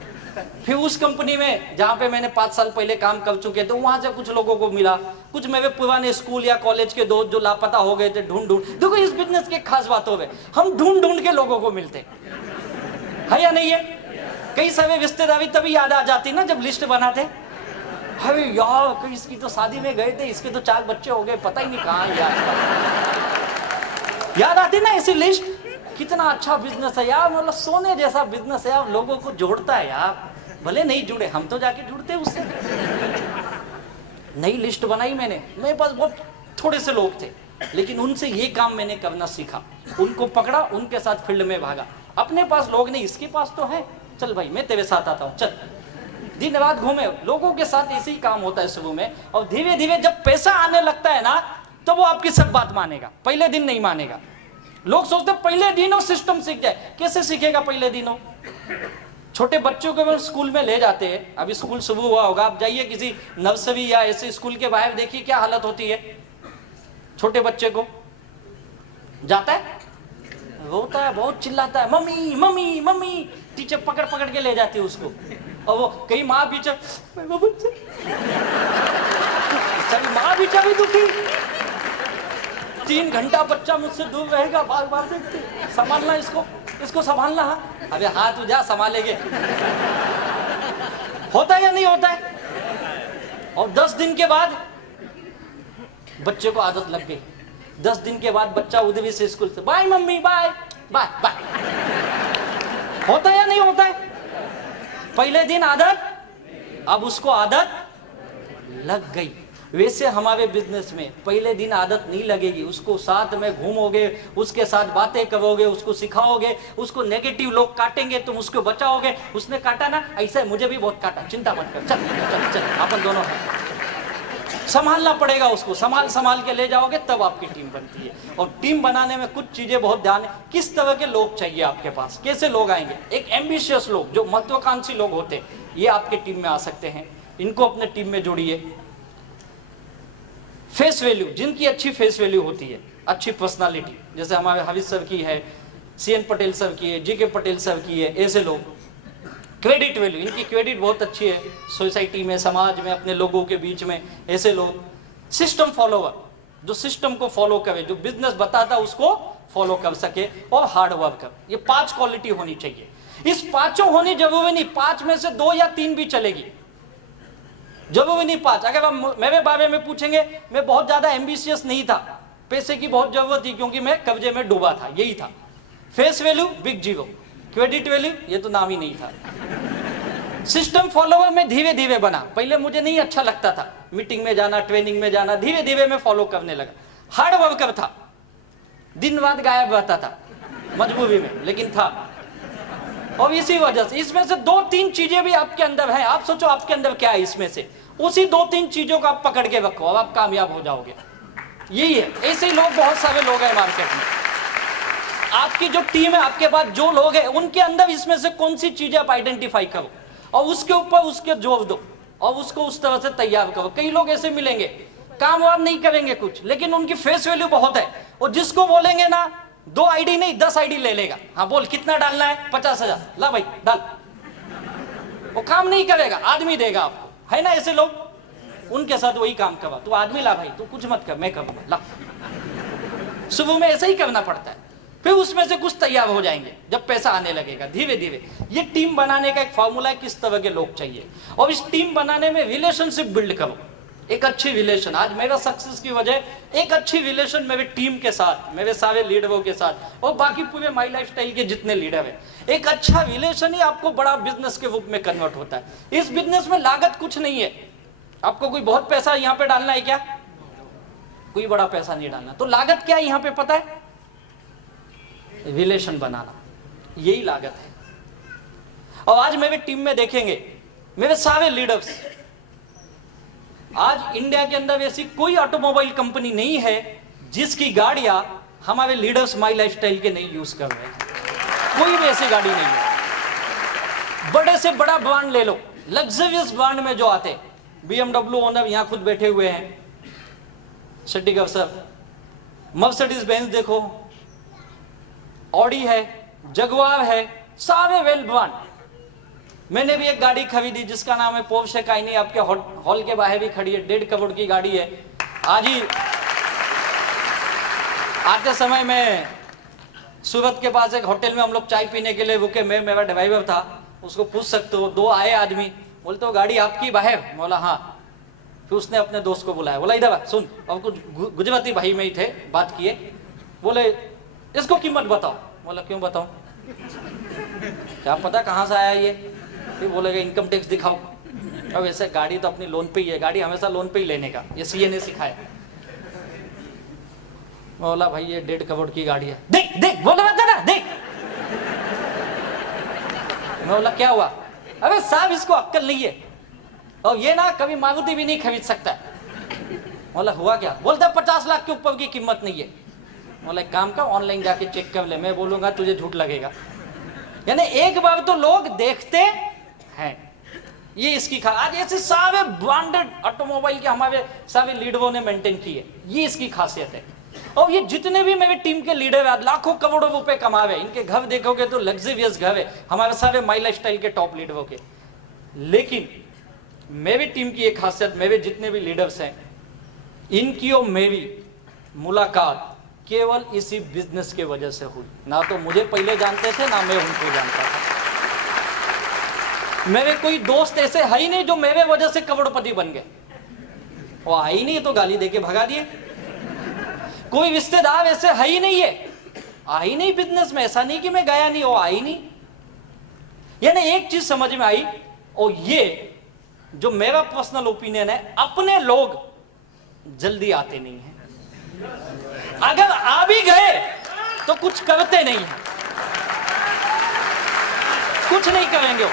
फिर उस कंपनी में जहाँ पे मैंने 5 साल पहले काम कर चुके थे, वहां से कुछ लोगों को मिला, कुछ मेरे पुराने स्कूल या कॉलेज के दोस्त जो लापता हो गए थे, ढूंढ देखो इस बिजनेस के खास बात हो गए, हम ढूंढ के लोगों को मिलते है या नहीं है? कई सारे रिश्तेदारी तभी याद आ जाती ना जब लिस्ट बनाते, अरे यार इसकी तो शादी में गए थे, इसके तो 4 बच्चे हो गए, पता ही नहीं कहाँ याद आती ना ऐसी लिस्ट। कितना अच्छा बिजनेस है यार, मतलब सोने जैसा बिजनेस है यार, लोगों को जोड़ता है यार, भले नहीं जुड़े, हम तो जाके जुड़ते उससे। नई लिस्ट बनाई मैंने, मेरे पास बहुत थोड़े से लोग थे, लेकिन उनसे ये काम मैंने करना सीखा, उनको पकड़ा, उनके साथ फील्ड में भागा। अपने पास लोग नहीं, इसके पास तो है, चल भाई मैं तेरे साथ आता हूँ, चल। दिन रात घूमे, लोगों के साथ ऐसे ही काम होता है शुरू में, और धीरे धीरे जब पैसा आने लगता है ना, तो वो आपकी सब बात मानेगा, पहले दिन नहीं मानेगा। लोग सोचते पहले दिनों सिस्टम सीख जाए, कैसे सीखेगा पहले दिनों? छोटे बच्चों को स्कूल में ले जाते हैं, अभी स्कूल शुरू हुआ होगा, आप जाइए किसी नर्सरी या ऐसे स्कूल के बाहर, देखिए क्या हालत होती है। छोटे बच्चे को जाता है, रोता है, बहुत चिल्लाता है, मम्मी मम्मी मम्मी, टीचर पकड़ पकड़ के ले जाती है उसको, और वो कहीं माँ पीछे, माँ पीछे भी दुखी, 3 घंटा बच्चा मुझसे दूर रहेगा, बार बार देखते, संभालना इसको संभालना। अबे हाँ तू जा संभालेगे। होता है या नहीं होता है? और 10 दिन के बाद बच्चे को आदत लग गई। 10 दिन के बाद बच्चा उधर से स्कूल से, bye mummy bye bye bye. होता है या नहीं होता है? पहले दिन आदत, अब उसको आदत लग गई। वैसे हमारे बिजनेस में पहले दिन आदत नहीं लगेगी, उसको साथ में घूमोगे, उसके साथ बातें करोगे, उसको सिखाओगे, उसको नेगेटिव लोग काटेंगे, तुम उसको बचाओगे। उसने काटा ना, ऐसा मुझे भी बहुत काटा, चिंता मत कर, चल चल चल, अपन दोनों हैं। संभालना पड़ेगा उसको, संभाल के ले जाओगे तब आपकी टीम बनती है। और टीम बनाने में कुछ चीजें बहुत ध्यान है, किस तरह के लोग चाहिए आपके पास, कैसे लोग आएंगे। एक एम्बिशियस लोग, जो महत्वाकांक्षी लोग होते हैं, ये आपके टीम में आ सकते हैं, इनको अपने टीम में जोड़िए। फेस वैल्यू, जिनकी अच्छी फेस वैल्यू होती है, अच्छी पर्सनालिटी, जैसे हमारे हाविज सर की है, CN पटेल सर की है, JK पटेल सर की है, ऐसे लोग। क्रेडिट वैल्यू, इनकी क्रेडिट बहुत अच्छी है सोसाइटी में, समाज में, अपने लोगों के बीच में, ऐसे लोग। सिस्टम फॉलोवर, जो सिस्टम को फॉलो करे, जो बिजनेस बताता उसको फॉलो कर सके, और हार्ड वर्कर। ये 5 क्वालिटी होनी चाहिए। इस 5 होनी जरूरी नहीं, 5 में से 2 या 3 भी चलेगी, जरूरी नहीं 5। अगर आप मेरे बारे में पूछेंगे, मैं बहुत ज्यादा एम्बिशियस नहीं था, पैसे की बहुत जरूरत थी क्योंकि मैं कब्जे में डूबा था, यही था। Face value big zero, credit value ये तो नाम ही नहीं था। सिस्टम फॉलोवर में धीरे धीरे बना, पहले मुझे नहीं अच्छा लगता था, मीटिंग में जाना, ट्रेनिंग में जाना, धीरे धीरे मैं फॉलो करने लगा। हार्ड वर्कर था, दिन रात गायब रहता था मजबूरी में, लेकिन था। और इसी वजह से इसमें से 2-3 चीजें भी आपके अंदर हैं। आप सोचो आपके अंदर क्या है, इसमें से उसी 2-3 चीजों को आप पकड़ के रखो और आप कामयाब हो जाओगे। यही है, ऐसे ही लोग, बहुत सारे लोग हैं मार्केट में। आपकी जो टीम है, आपके पास जो लोग हैं, उनके अंदर इसमें से कौन सी चीजें आप आइडेंटिफाई करो और उसके ऊपर उसके जोर दो और उसको उस तरह से तैयार करो। कई लोग ऐसे मिलेंगे, काम वाम नहीं करेंगे कुछ, लेकिन उनकी फेस वैल्यू बहुत है, और जिसको बोलेंगे ना 2 आईडी नहीं 10 आईडी ले लेगा। हाँ बोल कितना डालना है, 50,000, ला भाई डाल। वो काम नहीं करेगा, आदमी देगा आपको, है ना ऐसे लोग। उनके साथ वही काम करवा, तू आदमी ला भाई, तू कुछ मत कर, मैं करूंगा, ला। शुरू में ऐसा ही करना पड़ता है, फिर उसमें से कुछ तैयार हो जाएंगे जब पैसा आने लगेगा धीरे धीरे। ये टीम बनाने का एक फॉर्मूला है, किस तरह के लोग चाहिए। और इस टीम बनाने में रिलेशनशिप बिल्ड करो, एक अच्छी रिलेशन। आज मेरा सक्सेस की वजह एक अच्छी रिलेशन मेरे टीम के साथ, मेरे सारे लीडरों के साथ, और बाकी पूरे माई लाइफस्टाइल के जितने लीडर हैं। एक अच्छा रिलेशन ही आपको बड़ा बिजनेस के रूप में कन्वर्ट होता है। इस बिजनेस में लागत कुछ नहीं है, आपको कोई बहुत पैसा यहाँ पे डालना है क्या? कोई बड़ा पैसा नहीं डालना। तो लागत क्या है यहाँ पे पता है? रिलेशन बनाना, यही लागत है। और आज मेरे टीम में देखेंगे मेरे सारे लीडर्स, आज इंडिया के अंदर ऐसी कोई ऑटोमोबाइल कंपनी नहीं है जिसकी गाड़ियां हमारे लीडर्स माई लाइफस्टाइल के नहीं यूज कर रहे हैं। कोई भी ऐसी गाड़ी नहीं है। बड़े से बड़ा ब्रांड ले लो, लग्जरियस ब्रांड में जो आते, BMW ओनर यहां खुद बैठे हुए हैं, शेट्टी सर, मर्सिडीज बेंज देखो, ऑडी है, जगुआर है, सारे वेल ब्रांड। मैंने भी एक गाड़ी खरीदी जिसका नाम है पोर्शे कायनी, आपके हॉल के बाहर भी खड़ी है, 1.5 करोड़ की गाड़ी है। आज ही आते समय में सूरत के पास एक होटल में हम लोग चाय पीने के लिए रुके, मैं, मेरा ड्राइवर था, उसको पूछ सकते हो, 2 आए आदमी, बोलते हो गाड़ी आपकी बाहर? बोला हाँ। फिर उसने अपने दोस्त को बुलाया, बोला इधर सुन, और कुछ गुजराती भाई में ही थे, बात किए, बोले इसको कीमत बताओ। बोला क्यों बताओ, क्या पता कहाँ से आया ये? फिर बोलेगा इनकम टैक्स दिखाओ। अब ऐसे गाड़ी तो अपनी लोन पे ही है, गाड़ी हमेशा लोन पे ही लेने का, ये सीए ने सिखाया। बोला भाई ये 1.5 करोड़ की गाड़ी है, देख देख, बोले बता ना देख। मैं बोला क्या हुआ? अबे साहब इसको अक्ल नहीं है, और ये ना कभी मारुति भी नहीं खरीद सकता। बोला हुआ क्या? बोलता 50 लाख के ऊपर की कीमत नहीं है। बोला एक काम का, ऑनलाइन जाके चेक कर ले, मैं बोलूंगा तुझे झूठ लगेगा। यानी एक बार तो लोग देखते हैं, ये इसकी आज ऐसे सारे ब्रांडेड ऑटोमोबाइल के हमारे सारे लीडरों ने मेंटेन की है, ये इसकी खासियत है। और ये जितने भी मेरे टीम के लीडर हैं, लाखों करोड़ों रुपए कमा रहे हैं, इनके घर देखोगे तो लग्जरियस घर है, हमारे सारे माई लाइफस्टाइल के टॉप लीडरों के। लेकिन मेरी टीम की एक खासियत, मेरे जितने भी लीडर्स हैं, इनकी और मेरी मुलाकात केवल इसी बिजनेस के वजह से हुई। ना तो मुझे पहले जानते थे, ना मैं उनको जानता था। मेरे कोई दोस्त ऐसे है ही नहीं जो मेरे वजह से करोड़पति बन गए, वो आई ही नहीं तो गाली देके भगा दिए। कोई रिश्तेदार ऐसे है ही नहीं है, आई नहीं बिजनेस में, ऐसा नहीं कि मैं गया नहीं, वो आई नहीं। यानी एक चीज समझ में आई, और ये जो मेरा पर्सनल ओपिनियन है, अपने लोग जल्दी आते नहीं हैं, अगर आ भी गए तो कुछ करते नहीं है, कुछ नहीं करेंगे।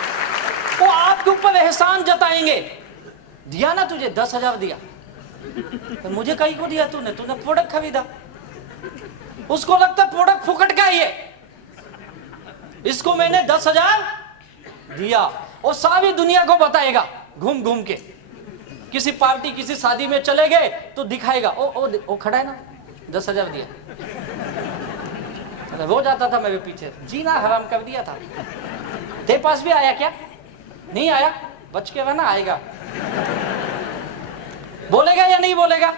वो आपके ऊपर एहसान जताएंगे, दिया ना तुझे 10,000 दिया, तो मुझे कहीं को दिया तूने प्रोडक्ट खरीदा। उसको लगता प्रोडक्ट फुकट का ही है, इसको मैंने 10,000 दिया, और सारी दुनिया को बताएगा घूम घूम के। किसी पार्टी किसी शादी में चले गए तो दिखाएगा, ओ खड़ा है ना, 10,000 दिया। रोज आता था मेरे पीछे, जीना हराम कर दिया था। तेरे पास भी आया क्या? नहीं आया, बच के रहना, आएगा। बोलेगा या नहीं बोलेगा?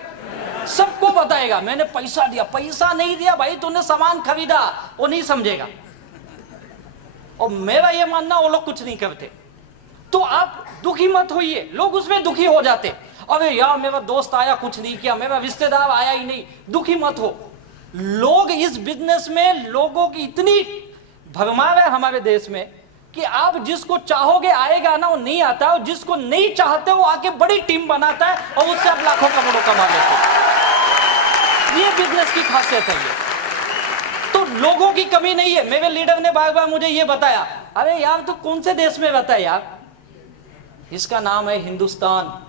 सबको बताएगा मैंने पैसा दिया। पैसा नहीं दिया भाई, तूने सामान खरीदा, वो नहीं समझेगा। और मेरा ये मानना, वो लोग कुछ नहीं करते। तो आप दुखी मत होइए, लोग उसमें दुखी हो जाते, अरे यार मेरा दोस्त आया कुछ नहीं किया, मेरा रिश्तेदार आया ही नहीं। दुखी मत हो, लोग इस बिजनेस में, लोगों की इतनी भरमार है हमारे देश में कि आप जिसको चाहोगे आएगा ना, वो नहीं आता, और जिसको नहीं चाहते वो आके बड़ी टीम बनाता है, और उससे आप लाखों करोड़ों कमा लेते हैं। ये बिजनेस की खासियत है। ये तो लोगों की कमी नहीं है। मेरे लीडर ने बार बार मुझे ये बताया, अरे यार तू कौन से देश में रहता है यार? इसका नाम है हिंदुस्तान।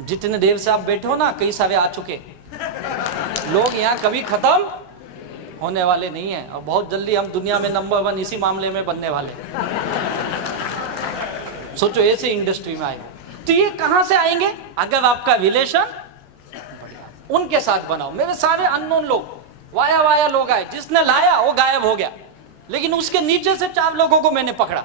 जितने देर से आप बैठे हो ना, कई सारे आ चुके लोग यहाँ कभी खत्म होने वाले नहीं है, और बहुत जल्दी हम दुनिया में नंबर 1 इसी मामले में बनने वाले। सोचो ऐसे इंडस्ट्री में आए, तो ये कहां से आएंगे? अगर आपका रिलेशन उनके साथ बनाओ। मेरे सारे अननोन लोग, वाया वाया लोग आए, जिसने लाया वो गायब हो गया, लेकिन उसके नीचे से 4 लोगों को मैंने पकड़ा,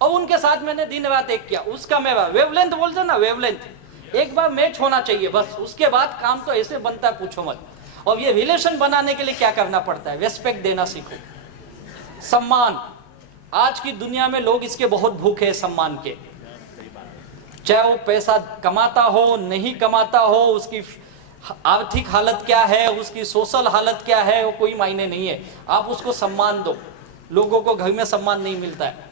और उनके साथ मैंने दिन रात एक किया। उसका मेरा वेवलेंथ बोलते ना, वेवलेंथ एक बार मैच होना चाहिए बस, उसके बाद काम तो ऐसे बनता है पूछो मत। और ये रिलेशन बनाने के लिए क्या करना पड़ता है? रेस्पेक्ट देना सीखो, सम्मान। आज की दुनिया में लोग इसके बहुत भूखे हैं, सम्मान के। चाहे वो पैसा कमाता हो नहीं कमाता हो, उसकी आर्थिक हालत क्या है, उसकी सोशल हालत क्या है, वो कोई मायने नहीं है। आप उसको सम्मान दो। लोगों को घर में सम्मान नहीं मिलता है।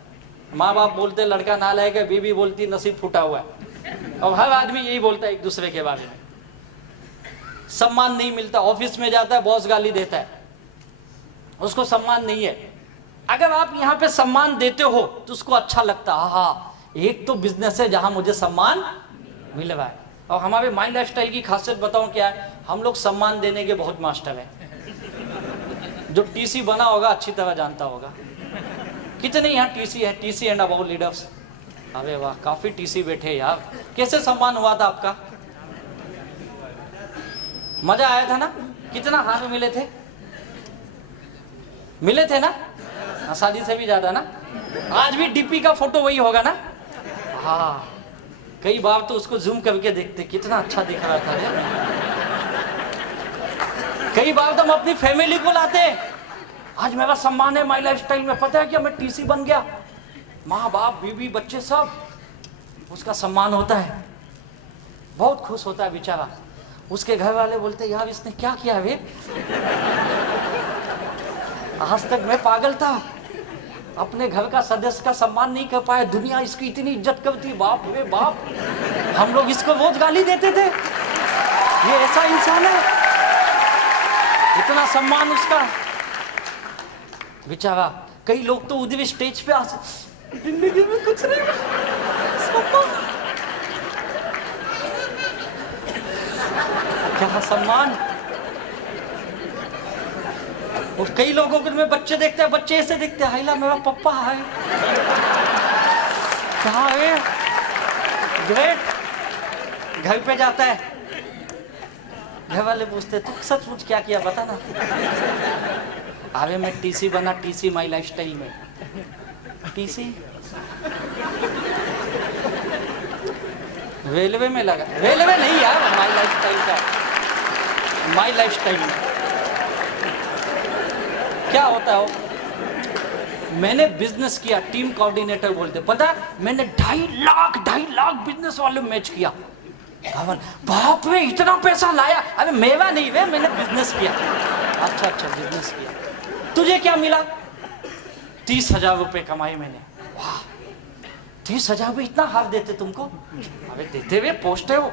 माँ बाप बोलते लड़का नालायक है, बीवी बोलती नसीब फूटा हुआ है, और हर आदमी यही बोलता है एक दूसरे के बारे में। सम्मान नहीं मिलता। ऑफिस में जाता है, बॉस गाली देता है, उसको सम्मान नहीं है। अगर आप यहाँ पे सम्मान देते हो तो उसको अच्छा लगता है, हाँ एक तो बिजनेस है जहां मुझे सम्मान मिल रहा है, और हमारे माई लाइफस्टाइल की खासियत बताऊं क्या है, हम लोग सम्मान देने के बहुत मास्टर हैं। जो टीसी बना होगा अच्छी तरह जानता होगा। कितने यहाँ टीसी है, टीसी एंड अबाउट लीडर्स? अबे वाह, काफी टीसी बैठे यार। कैसे सम्मान हुआ था आपका? मजा आया था ना? कितना हाथ में मिले थे? मिले थे ना? शादी से भी ज्यादा ना? आज भी डीपी का फोटो वही होगा ना? हाँ, कई बार तो उसको जूम करके देखते, कितना अच्छा दिख रहा था यार। कई बार तो हम अपनी फैमिली को लाते, आज मेरा सम्मान है माई लाइफस्टाइल में, पता है क्या, मैं टीसी बन गया। माँ बाप बीवी बच्चे सब, उसका सम्मान होता है, बहुत खुश होता है बेचारा। उसके घर वाले बोलते यार इसने क्या किया वे, आज तक मैं पागल था, अपने घर का सदस्य का सम्मान नहीं कर पाया, दुनिया इसकी इतनी इज्जत करती, बाप रे बाप, हम लोग इसको रोज गाली देते थे, ये ऐसा इंसान है, इतना सम्मान उसका बेचारा। कई लोग तो उधर स्टेज पे आ, जिंदगी में कुछ नहीं, क्या सम्मान। और कई लोगों को में बच्चे देखते हैं, बच्चे ऐसे देखते हैं, हाइला मेरा पप्पा है, क्या है, ग्रेट। घर पे जाता है, घर वाले पूछते तू सचमुच क्या किया बता ना। अरे मैं टीसी बना, टीसी माई लाइफस्टाइल में। टीसी रेलवे में लगा, रेलवे नहीं यार, माई लाइफस्टाइल का, माई लाइफस्टाइल में क्या होता है वो? मैंने बिजनेस किया, टीम कोऑर्डिनेटर बोलते, पता है मैंने 2.5 लाख बिजनेस वाले मैच किया। बाप रे इतना पैसा लाया, अरे मेवा नहीं वे, मैंने बिजनेस किया। अच्छा बिजनेस किया, तुझे क्या मिला? 30,000 रुपए कमाए मैंने। वाह, 30,000 में इतना हाफ देते तुमको? अबे देते हुए पोस्टे हो।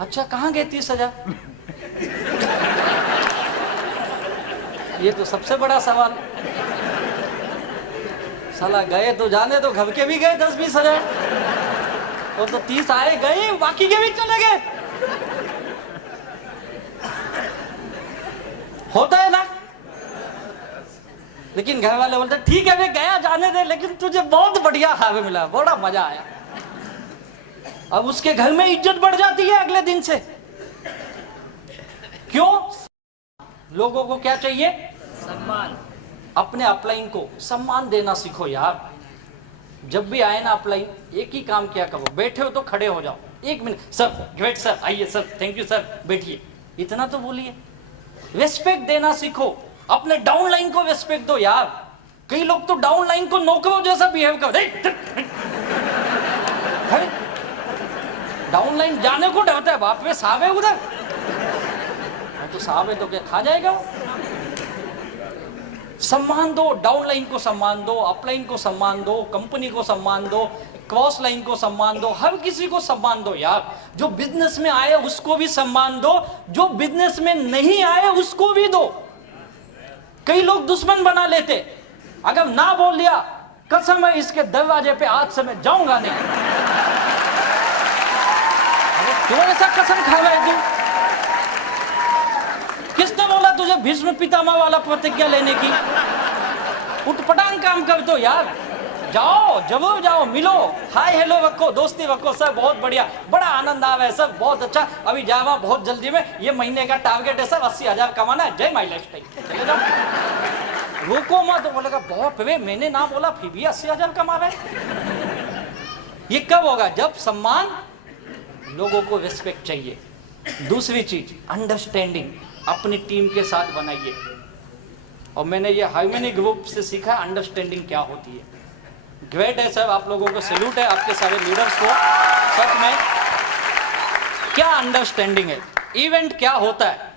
अच्छा कहाँ गए 30,000? ये तो सबसे बड़ा सवाल। साला गए तो जाने दो, घर के भी गए 10-20 हजार, और तो 30 आए गए, बाकी के भी चले गए। होता है ना? लेकिन घर वाले बोलते ठीक है मैं गया जाने दे, लेकिन तुझे बहुत बढ़िया खावे मिला, बड़ा मजा आया। अब उसके घर में इज्जत बढ़ जाती है अगले दिन से। क्यों? लोगों को क्या चाहिए? सम्मान। अपने अपलाइन को सम्मान देना सीखो यार। जब भी आए ना अपलाइन, एक ही काम किया करो, बैठे हो तो खड़े हो जाओ, 1 मिनट, सर ग्रेट सर, आइए सर, थैंक यू सर, बैठिए, इतना तो बोलिए। रेस्पेक्ट देना सीखो, अपने डाउन लाइन को रेस्पेक्ट दो यार। कई लोग तो डाउन लाइन को नौकरों जैसा बिहेव कर, डाउन लाइन जाने को डरता है, बाप रे साहब है उधर, तो साहब है तो क्या खा जाएगा वो? सम्मान दो, डाउन लाइन को सम्मान दो, अपलाइन को सम्मान दो, कंपनी को सम्मान दो, क्रॉस लाइन को सम्मान दो, हर किसी को सम्मान दो यार। जो बिजनेस में आए उसको भी सम्मान दो, जो बिजनेस में नहीं आए उसको भी दो। कई लोग दुश्मन बना लेते, अगर ना बोल दिया कसम है इसके दरवाजे पे आज से मैं जाऊंगा नहीं। अरे क्यों ऐसा कसम खा रहा है तू? किसने बोला तुझे भीष्म पितामह वाला प्रतिज्ञा लेने की? उठपटांग काम कर दो यार, जाओ जरूर जाओ, मिलो, हाय हेलो रखो, दोस्ती रखो, सर बहुत बढ़िया, बड़ा आनंद आ रहा है सर, बहुत अच्छा, अभी जावा बहुत जल्दी में, ये महीने का टारगेट है सर 80,000 कमाना है, जय माई लाइफस्टाइल, चले जाओ, रुको मत। बोलेगा बहुत वे मैंने ना बोला फिर भी 80,000 कमा रहे। ये कब होगा? जब सम्मान, लोगों को रिस्पेक्ट चाहिए। दूसरी चीज अंडरस्टैंडिंग, अपनी टीम के साथ बनाइए। और मैंने ये हार्मनी ग्रुप से सीखा अंडरस्टैंडिंग क्या होती है। ग्रेट है सर, आप लोगों को सैल्यूट है, आपके सारे लीडर्स को। सच में क्या अंडरस्टैंडिंग है। इवेंट क्या होता है,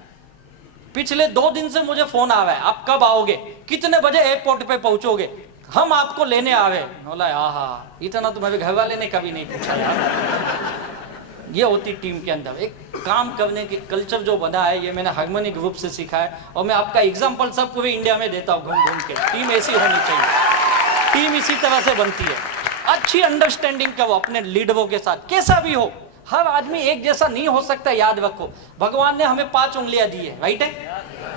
पिछले 2 दिन से मुझे फोन आ रहा है, आप कब आओगे, कितने बजे एयरपोर्ट पे पहुंचोगे, हम आपको लेने आ रहे। बोला आहा, इतना तो मेरे घर वाले ने कभी नहीं पूछा यार। ये होती टीम के अंदर एक काम करने की कल्चर जो बना है, ये मैंने हार्मनी ग्रुप से सीखा है। और मैं आपका एग्जांपल सब पूरे इंडिया में देता हूँ घूम घूम के। टीम ऐसी होनी चाहिए, टीम इसी तरह से बनती है। अच्छी अंडरस्टैंडिंग करो अपने लीडरों के साथ, कैसा भी हो। हर आदमी एक जैसा नहीं हो सकता, याद रखो। भगवान ने हमें 5 उंगलियां दी है, राइट है?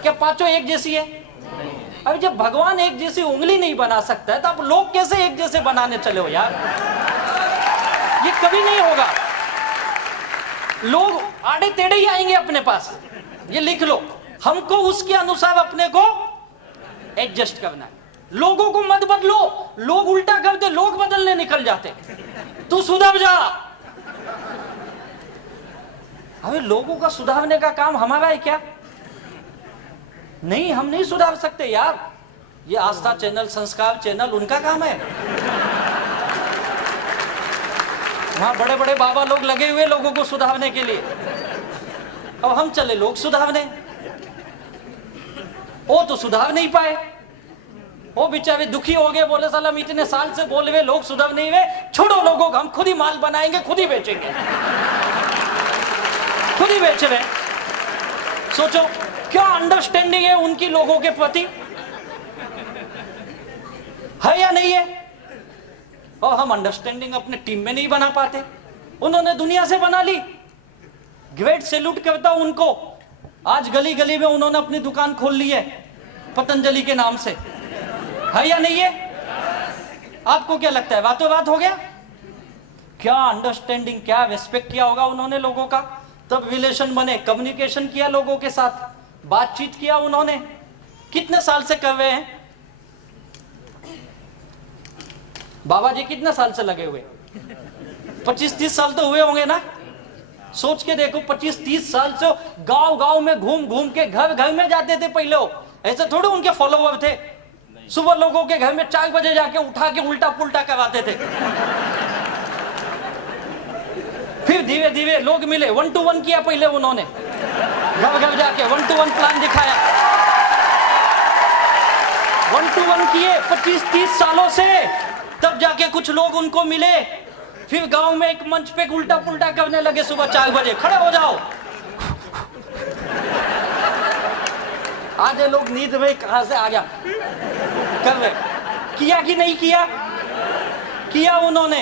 क्या पांचों एक जैसी है? अभी जब भगवान एक जैसी उंगली नहीं बना सकता है तो आप लोग कैसे एक जैसे बनाने चले हो यार? ये कभी नहीं होगा। लोग आड़े टेढ़े ही आएंगे अपने पास, ये लिख लो। हमको उसके अनुसार अपने को एडजस्ट करना है। लोगों को मत बदलो, लोग उल्टा करते, लोग बदलने निकल जाते। तू सुधर जा। अबे लोगों का सुधारने का काम हमारा है क्या? नहीं, हम नहीं सुधार सकते यार। ये आस्था चैनल, संस्कार चैनल, उनका काम है। वहां बड़े बड़े बाबा लोग लगे हुए लोगों को सुधारने के लिए। अब हम चले लोग सुधारने, वो तो सुधार नहीं पाए। वो बेचारे दुखी हो गए, बोले साला हम इतने साल से बोल रहे लोग सुधर नहीं हुए, छोड़ो लोगों को, हम खुद ही माल बनाएंगे, खुद ही बेचेंगे, खुद ही बेच रहे। सोचो क्या अंडरस्टैंडिंग है उनकी लोगों के प्रति, है या नहीं है? और हम अंडरस्टैंडिंग अपने टीम में नहीं बना पाते, उन्होंने दुनिया से बना ली। ग्रेट सैल्यूट करता हूं उनको। आज गली गली में उन्होंने अपनी दुकान खोल ली है पतंजलि के नाम से, है या नहीं है? आपको क्या लगता है बातों बात हो गया? क्या अंडरस्टैंडिंग, क्या रिस्पेक्ट किया होगा उन्होंने लोगों का, तब रिलेशन बने, कम्युनिकेशन किया लोगों के साथ, बातचीत किया उन्होंने। कितने साल से कर रहे हैं बाबा जी? कितने साल से लगे हुए? 25-30 साल तो हुए होंगे ना। सोच के देखो, 25-30 साल से गांव गांव में घूम घूम के, घर घर में जाते थे पहले। ऐसे थोड़े उनके फॉलोवर थे, सुबह लोगों के घर में 4 बजे जाके उठा के उल्टा पुल्टा करवाते थे। फिर धीरे धीरे लोग मिले, 1 to 1 किया पहले उन्होंने, घर घर जाके 1 to 1 प्लान दिखाया। 1 to 1 किए 25-30 सालों से, तब जाके कुछ लोग उनको मिले। फिर गांव में एक मंच पे उल्टा पुल्टा करने लगे, सुबह 4 बजे खड़े हो जाओ। आधे लोग नींद में कहां से आ गया कर रहे। किया कि नहीं किया? किया उन्होंने।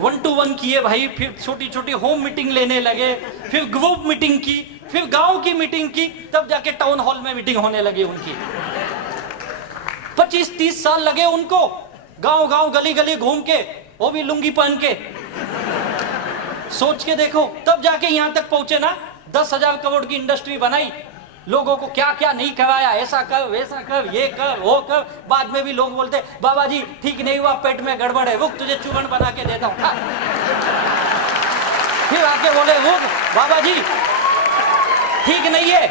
1 to 1 किए भाई। फिर छोटी छोटी होम मीटिंग लेने लगे, फिर ग्रुप मीटिंग की, फिर गांव की मीटिंग की, तब जाके टाउन हॉल में मीटिंग होने लगी उनकी। 25-30 साल लगे उनको, गांव गांव गली गली घूम के, वो भी लुंगी पहन के। सोच के देखो, तब जाके यहां तक पहुंचे ना। 10,000 करोड़ की इंडस्ट्री बनाई, लोगों को क्या क्या नहीं करवाया, ऐसा कर वैसा कर, ये कर वो कर। बाद में भी लोग बोलते बाबा जी ठीक नहीं हुआ, पेट में गड़बड़ है, रुक तुझे चूर्ण बना के देता हूं। फिर आके बोले रुक बाबा जी ठीक नहीं है,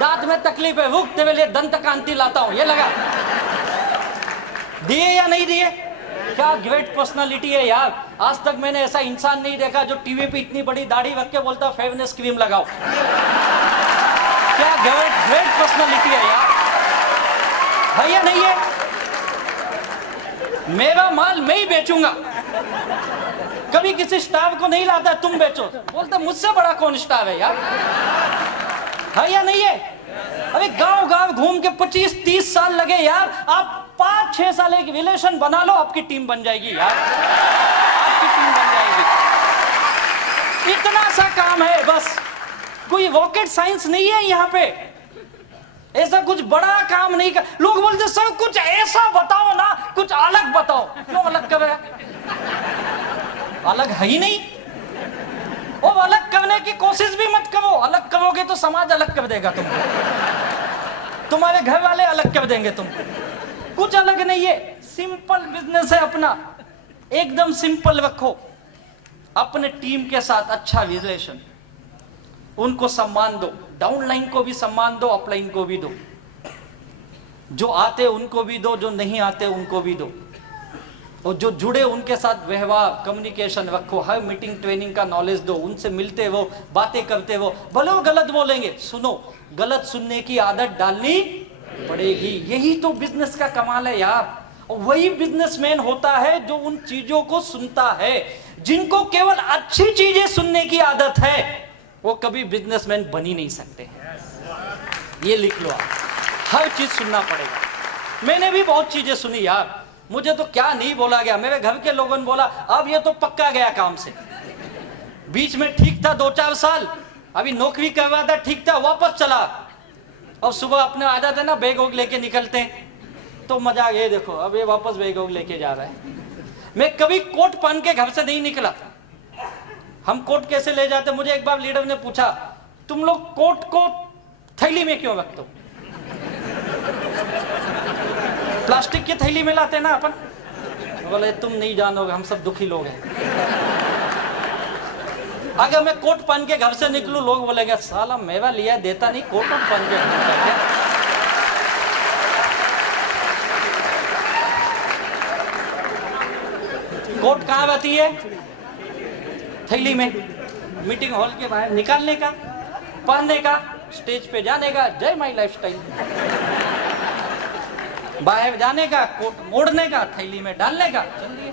दांत में तकलीफ है, रुक तेरे लिए दंत कांति लाता हूं, ये लगा। दिए या नहीं दिए? क्या ग्रेट पर्सनालिटी है यार। आज तक मैंने ऐसा इंसान नहीं देखा जो टीवी पे इतनी बड़ी दाढ़ी रख के बोलता फेयरनेस क्रीम लगाओ। क्या ग्रेट पर्सनालिटी है यार, है या नहीं है? मेरा माल मैं ही बेचूंगा, कभी किसी स्टार को नहीं लाता तुम बेचो। बोलता मुझसे बड़ा कौन स्टार है यार, है या नहीं है? अरे गांव गांव घूम के 25-30 साल लगे यार। आप 5-6 साल एक रिलेशन बना लो, आपकी टीम बन जाएगी यार, आपकी टीम बन जाएगी। इतना सा काम है बस, कोई रॉकेट साइंस नहीं है यहाँ पे, ऐसा कुछ बड़ा काम नहीं कर। लोग बोलते सर कुछ ऐसा बताओ ना, कुछ अलग बताओ। क्यों अलग कर रहे? अलग है ही नहीं। वो अलग करने की कोशिश भी मत करो, अलग करोगे तो समाज अलग कर देगा तुमको, तुम्हारे घर वाले अलग कर देंगे तुमको। कुछ अलग नहीं है, सिंपल बिजनेस है अपना, एकदम सिंपल रखो। अपने टीम के साथ अच्छा रिलेशन, उनको सम्मान दो, डाउनलाइन को भी सम्मान दो, अपलाइन को भी दो। जो आते उनको भी दो, जो नहीं आते उनको भी दो, और जो जुड़े उनके साथ व्यवहार कम्युनिकेशन रखो। हर मीटिंग ट्रेनिंग का नॉलेज दो, उनसे मिलते हो, बातें करते हो। भले वो गलत बोलेंगे, सुनो, गलत सुनने की आदत डालनी पड़ेगी। यही तो बिजनेस का कमाल है यार। और वही बिजनेसमैन होता है जो उन चीजों को सुनता है। जिनको केवल अच्छी चीजें सुनने की आदत है वो कभी बिजनेसमैन बन ही नहीं सकते। ये लिख लो आप, हर चीज सुनना पड़ेगा। मैंने भी बहुत चीजें सुनी यार, मुझे तो क्या नहीं बोला गया, मेरे घर के लोगों ने बोला अब ये तो पक्का गया काम से। बीच में ठीक था 2-4 साल, अभी नौकरी कर रहा था, ठीक था, वापस चला। और सुबह अपने आ जाते ना बैग वोग लेके निकलते हैं, तो मजा ये देखो अब ये वापस बैग वोग लेके जा रहा है। मैं कभी कोट पहन के घर से नहीं निकला। हम कोट कैसे ले जाते, मुझे एक बार लीडर ने पूछा तुम लोग कोट को थैली में क्यों रखते हो? प्लास्टिक की थैली में लाते ना अपन। बोले तुम नहीं जानोगे, हम सब दुखी लोग हैं। अगर मैं कोट पहन के घर से निकलूं, लोग बोलेंगे साला मेवा लिया देता नहीं, कोट पहन के घूमता है। कोट कहाँ रहती है? थैली में। मीटिंग हॉल के बाहर निकालने का, पहनने का, स्टेज पे जाने का, जय माई लाइफस्टाइल। बाहर जाने का, कोट मोड़ने का, थैली में डालने का, चलिए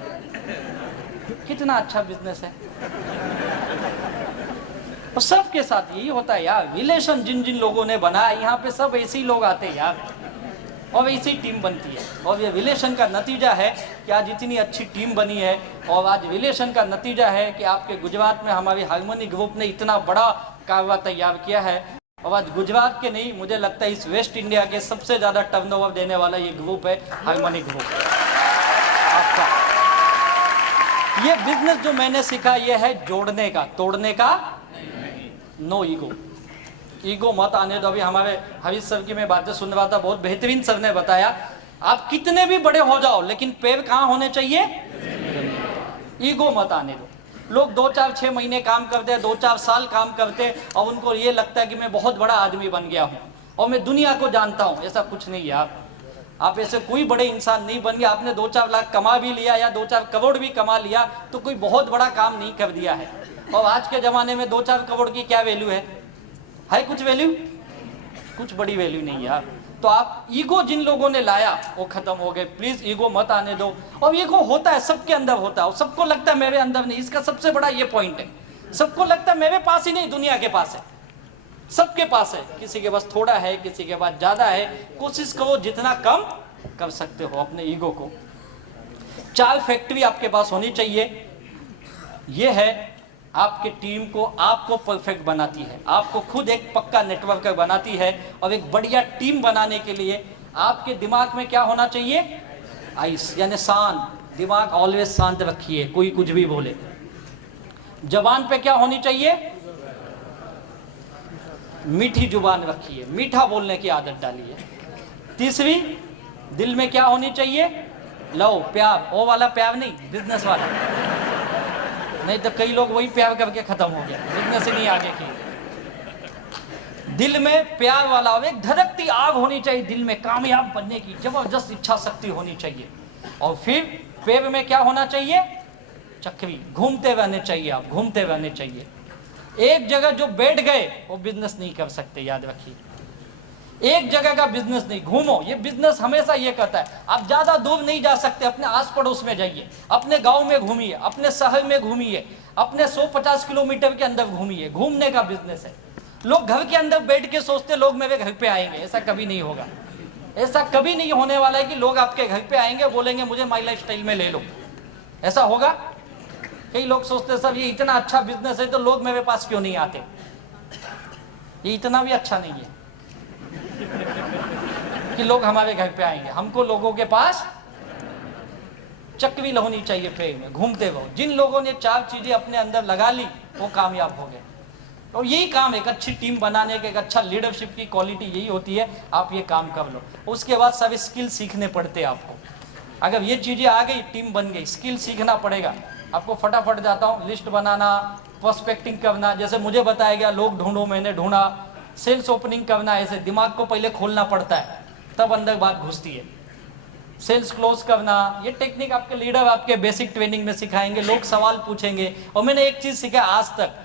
कितना अच्छा बिजनेस है। और सबके साथ यही होता है यार, रिलेशन जिन जिन लोगों ने बनाया यहाँ पे सब ऐसे ही लोग आते हैं यार, और ऐसी टीम बनती है। और ये रिलेशन का नतीजा है कि आज इतनी अच्छी टीम बनी है। और आज रिलेशन का नतीजा है कि आपके गुजरात में हमारी हार्मोनी ग्रुप ने इतना बड़ा कारोबार तैयार किया है। और आज गुजरात के नहीं, मुझे लगता है इस वेस्ट इंडिया के सबसे ज्यादा टर्नओवर देने वाला ये ग्रुप है, हार्मोनी ग्रुप आपका। ये बिजनेस जो मैंने सीखा ये है जोड़ने का, तोड़ने का। नो ईगो, ईगो मत आने दो। अभी हमारे हरीश सर की मैं बातें सुन रहा था, बहुत बेहतरीन सर ने बताया आप कितने भी बड़े हो जाओ लेकिन पैर कहाँ होने चाहिए? ईगो मत आने दो। लोग 2-4-6 महीने काम करते हैं, 2-4 साल काम करते हैं और उनको ये लगता है कि मैं बहुत बड़ा आदमी बन गया हूँ और मैं दुनिया को जानता हूँ। ऐसा कुछ नहीं है। आप ऐसे कोई बड़े इंसान नहीं बन गए। आपने 2-4 लाख कमा भी लिया या 2-4 करोड़ भी कमा लिया तो कोई बहुत बड़ा काम नहीं कर दिया है। और आज के जमाने में 2-4 करोड़ की क्या वैल्यू है कुछ वैल्यू? कुछ बड़ी वैल्यू नहीं यार। तो आप ईगो जिन लोगों ने लाया वो खत्म हो गए। प्लीज ईगो मत आने दो। और ईगो होता है, सबके अंदर होता है और सबको लगता है मेरे अंदर नहीं। इसका सबसे बड़ा ये पॉइंट है, सबको लगता है मेरे पास ही नहीं, दुनिया के पास है, सबके पास है। किसी के पास थोड़ा है, किसी के पास ज्यादा है। कोशिश करो जितना कम कर सकते हो अपने ईगो को। 4 फैक्ट्री आपके पास होनी चाहिए। ये है आपके टीम को, आपको परफेक्ट बनाती है, आपको खुद एक पक्का नेटवर्क बनाती है। और एक बढ़िया टीम बनाने के लिए आपके दिमाग में क्या होना चाहिए? आइस, यानी शांत दिमाग, ऑलवेज शांत रखिए, कोई कुछ भी बोले। जबान पे क्या होनी चाहिए? मीठी जुबान रखिए, मीठा बोलने की आदत डालिए। तीसरी, दिल में क्या होनी चाहिए? लव, प्यार। वो वाला प्यार नहीं, बिजनेस वाला। नहीं तो कई लोग वही प्यार करके खत्म हो गया, बिजनेस ही नहीं आगे की। दिल में प्यार वाला, एक धड़कती आग होनी चाहिए दिल में, कामयाब बनने की जबरदस्त इच्छा शक्ति होनी चाहिए। और फिर पैर में क्या होना चाहिए? चक्री, घूमते रहने चाहिए, आप घूमते रहने चाहिए। एक जगह जो बैठ गए वो बिजनेस नहीं कर सकते, याद रखिए। एक जगह का बिजनेस नहीं, घूमो। ये बिजनेस हमेशा ये कहता है आप ज्यादा दूर नहीं जा सकते, अपने आस पड़ोस में जाइए, अपने गांव में घूमिए, अपने शहर में घूमिए, अपने 150 किलोमीटर के अंदर घूमिए। घूमने का बिजनेस है। लोग घर के अंदर बैठ के सोचते लोग मेरे घर पे आएंगे, ऐसा कभी नहीं होगा। ऐसा कभी नहीं होने वाला है कि लोग आपके घर पे आएंगे बोलेंगे मुझे माई लाइफ स्टाइल में ले लो। ऐसा होगा? कई लोग सोचते सब ये इतना अच्छा बिजनेस है तो लोग मेरे पास क्यों नहीं आते। ये इतना भी अच्छा नहीं है कि लोग हमारे घर पे आएंगे। हमको लोगों के पास चक्री होनी चाहिए, पेड़ में घूमते रहो। जिन लोगों ने 4 चीजें अपने अंदर लगा ली वो कामयाब हो गए। और यही काम एक अच्छी टीम बनाने के, एक अच्छा लीडरशिप की क्वालिटी यही होती है। आप ये काम कर लो, उसके बाद सब स्किल सीखने पड़ते हैं आपको। अगर ये चीजें आ गई, टीम बन गई, स्किल सीखना पड़ेगा आपको। फटाफट जाता हूँ, लिस्ट बनाना, प्रोस्पेक्टिंग करना, जैसे मुझे बताया गया, लोग ढूंढो, मैंने ढूंढा। सेल्स ओपनिंग करना, ऐसे दिमाग को पहले खोलना पड़ता है तब अंदर बात घुसती है। सेल्स क्लोज करना, ये टेक्निक आपके लीडर आपके बेसिक ट्रेनिंग में सिखाएंगे। लोग सवाल पूछेंगे और मैंने एक चीज सीखा, आज तक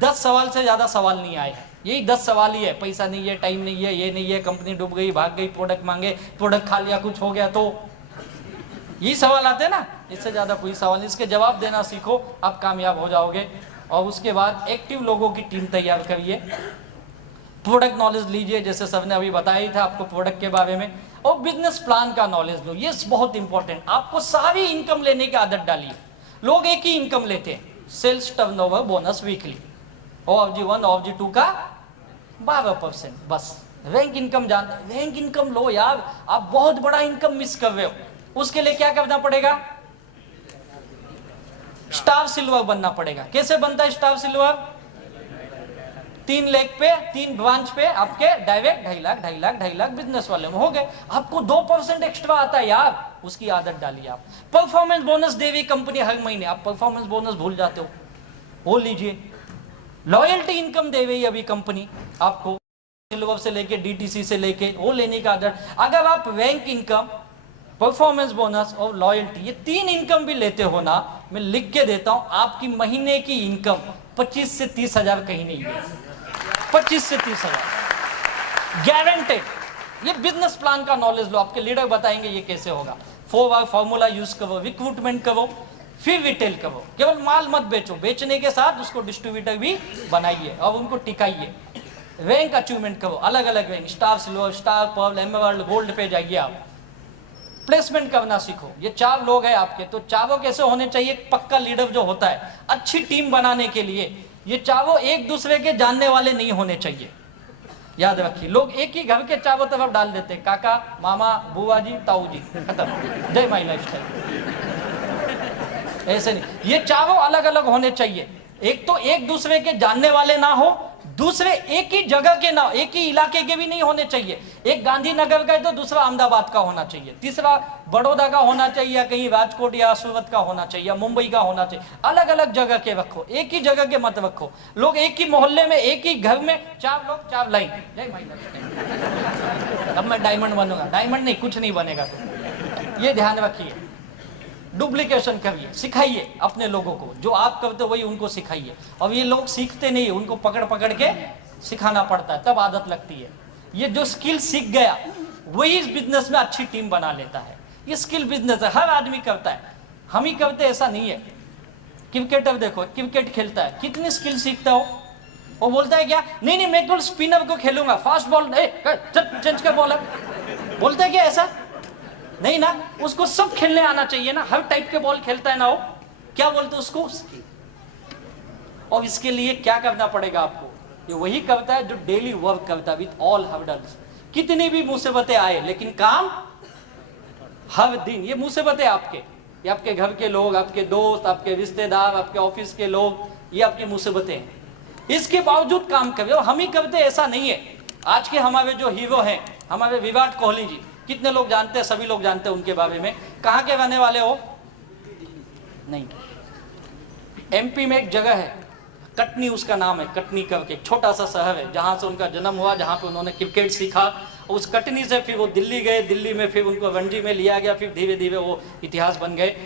10 सवाल से ज्यादा सवाल नहीं आए हैं। यही 10 सवाल ही है, पैसा नहीं है, टाइम नहीं है, ये नहीं है, कंपनी डूब गई, भाग गई, प्रोडक्ट मांगे, प्रोडक्ट खा लिया, कुछ हो गया, तो यही सवाल आते हैं ना। इससे ज्यादा कोई सवाल नहीं। इसके जवाब देना सीखो, आप कामयाब हो जाओगे। और उसके बाद एक्टिव लोगों की टीम तैयार करिए। प्रोडक्ट नॉलेज लीजिए, जैसे सर ने अभी बताया ही था आपको प्रोडक्ट के बारे में। और बिजनेस प्लान का नॉलेज लो, ये बहुत इंपॉर्टेंट। आपको सारी इनकम लेने की आदत डालिए। लोग एक ही इनकम लेते हैं, sales turnover bonus weekly, OFG1 OFG2 का 12%, बस। रैंक इनकम जानते हैं, रैंक इनकम लो यार, आप बहुत बड़ा इनकम मिस कर रहे हो। उसके लिए क्या करना पड़ेगा? स्टार सिल्वर बनना पड़ेगा। कैसे बनता है स्टार सिल्वर? 3 लाख पे, 3 ब्रांच पे आपके डायरेक्ट 2.5 लाख बिजनेस वाले में हो गए। आपको 2% एक्स्ट्रा आता है यार, उसकी आदत डालिए आप। परफॉर्मेंस बोनस दे रही कंपनी हर महीने, आप परफॉर्मेंस बोनस भूल जाते हो, वो लीजिए। लॉयल्टी इनकम दे रही अभी कंपनी आपको, सिल्वर से लेके DTC से लेके, वो लेने का आदत। अगर आप रैंक इनकम, परफॉर्मेंस बोनस और लॉयल्टी, ये 3 इनकम भी लेते हो ना, मैं लिख के देता हूं, आपकी महीने की इनकम 25 से 30 हजार कहीं नहीं है। 25 से 30 हजार गारंटेड। ये बिजनेस प्लान का नॉलेज लो, आपके लीडर बताएंगे ये कैसे होगा। 4R फॉर्मूला यूज करो, रिक्रूटमेंट करो, फिर रिटेल करो। केवल माल मत बेचो, बेचने के साथ उसको डिस्ट्रीब्यूटर भी बनाइए और उनको टिकाइए। रैंक अचीवमेंट करो, अलग अलग rank, star silver, star pearl, emerald, gold पे जाइए आप। प्लेसमेंट करना सीखो। ये 4 लोग हैं आपके, तो चारों कैसे होने चाहिए? पक्का लीडर जो होता है, अच्छी टीम बनाने के लिए ये चारों एक दूसरे के जानने वाले नहीं होने चाहिए। याद रखिए, लोग एक ही घर के चारों तरफ डाल देते, काका, मामा, बुआ जी, ताऊ जी, खत्म, जय माई लाइफस्टाइल। ऐसे नहीं, ये चारों अलग अलग होने चाहिए। एक तो एक दूसरे के जानने वाले ना हो, दूसरे एक ही जगह के ना, एक ही इलाके के भी नहीं होने चाहिए। एक गांधीनगर का है तो दूसरा अहमदाबाद का होना चाहिए, तीसरा बड़ौदा का होना चाहिए, या कहीं राजकोट या सूरत का होना चाहिए, या मुंबई का होना चाहिए। अलग अलग जगह के रखो, एक ही जगह के मत रखो। लोग एक ही मोहल्ले में, एक ही घर में 4 लोग 4 लाइन। अब मैं डायमंड बनूंगा, डायमंड नहीं, कुछ नहीं बनेगा। तो ये ध्यान रखिए, डुप्लीकेशन करिए, सिखाइए अपने लोगों को, जो आप करते हो वही उनको सिखाइए। और ये लोग सीखते नहीं है, उनको पकड़ पकड़ के सिखाना पड़ता है, तब आदत लगती है। ये जो स्किल सीख गया वही इस बिजनेस में अच्छी टीम बना लेता है। ये स्किल बिजनेस है, हर आदमी करता है, हम ही करते ऐसा नहीं है। क्रिकेटर देखो, क्रिकेट खेलता है, कितनी स्किल सीखता हो। वो बोलता है क्या, नहीं नहीं मैं केवल स्पिनर को खेलूंगा, फास्ट बॉल चेंज कर बॉलर, बोलता है क्या ऐसा? नहीं ना, उसको सब खेलने आना चाहिए ना, हर टाइप के बॉल खेलता है ना वो, क्या बोलते उसको? और इसके लिए क्या करना पड़ेगा आपको? ये वही करता है जो डेली वर्क करता है विथ ऑल हर्डल्स। कितनी भी मुसीबतें आए लेकिन काम हर दिन। ये मुसीबतें आपके, ये आपके घर के लोग, आपके दोस्त, आपके रिश्तेदार, आपके ऑफिस के लोग, ये आपकी मुसीबतें हैं। इसके बावजूद काम कर रहे हो, हम ही करते ऐसा नहीं है। आज के हमारे जो हीरो हैं, हमारे विराट कोहली जी, कितने लोग जानते हैं? सभी लोग जानते हैं उनके बारे में। कहाँ के रहने वाले हो? नहीं, MP में एक जगह है, कटनी उसका नाम है, कटनी करके एक छोटा सा शहर है, जहाँ से उनका जन्म हुआ, जहाँ पे उन्होंने क्रिकेट सीखा। उस कटनी से फिर वो दिल्ली गए, दिल्ली में फिर उनको रणजी में लिया गया, फिर धीरे धीरे वो इतिहास बन गए।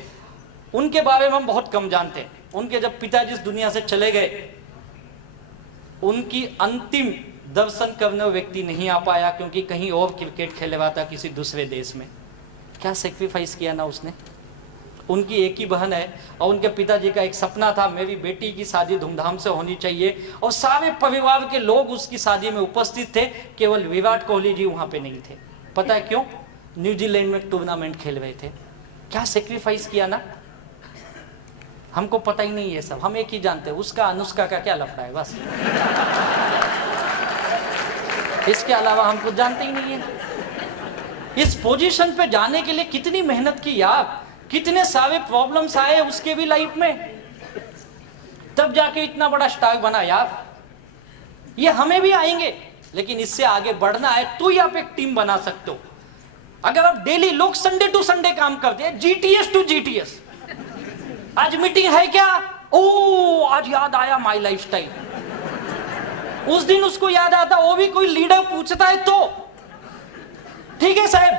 उनके बारे में हम बहुत कम जानते हैं। उनके जब पिताजी इस दुनिया से चले गए, उनकी अंतिम दर्शन करने व्यक्ति नहीं आ पाया, क्योंकि कहीं और क्रिकेट खेले हुआ था किसी दूसरे देश में। क्या सेक्रीफाइस किया ना उसने। उनकी एक ही बहन है और उनके पिताजी का एक सपना था, मेरी बेटी की शादी धूमधाम से होनी चाहिए, और सारे परिवार के लोग उसकी शादी में उपस्थित थे, केवल विराट कोहली जी वहां पे नहीं थे। पता है क्यों? न्यूजीलैंड में टूर्नामेंट खेल रहे थे। क्या सेक्रीफाइस किया ना, हमको पता ही नहीं है सब, हम एक ही जानते हैं, उसका अनुष्का का क्या लफड़ा है, बस। इसके अलावा हम कुछ जानते ही नहीं है। इस पोजीशन पे जाने के लिए कितनी मेहनत की यार, कितने सारे प्रॉब्लम्स आए उसके भी लाइफ में, तब जाके इतना बड़ा स्टार बना यार। ये हमें भी आएंगे, लेकिन इससे आगे बढ़ना है तो ही आप एक टीम बना सकते हो। अगर आप डेली, लोग संडे टू संडे काम करते हैं, GTS टू GTS, आज मीटिंग है क्या, ओ आज याद आया माई लाइफस्टाइल। उस दिन उसको याद आता, वो भी कोई लीडर पूछता है तो ठीक है साहब,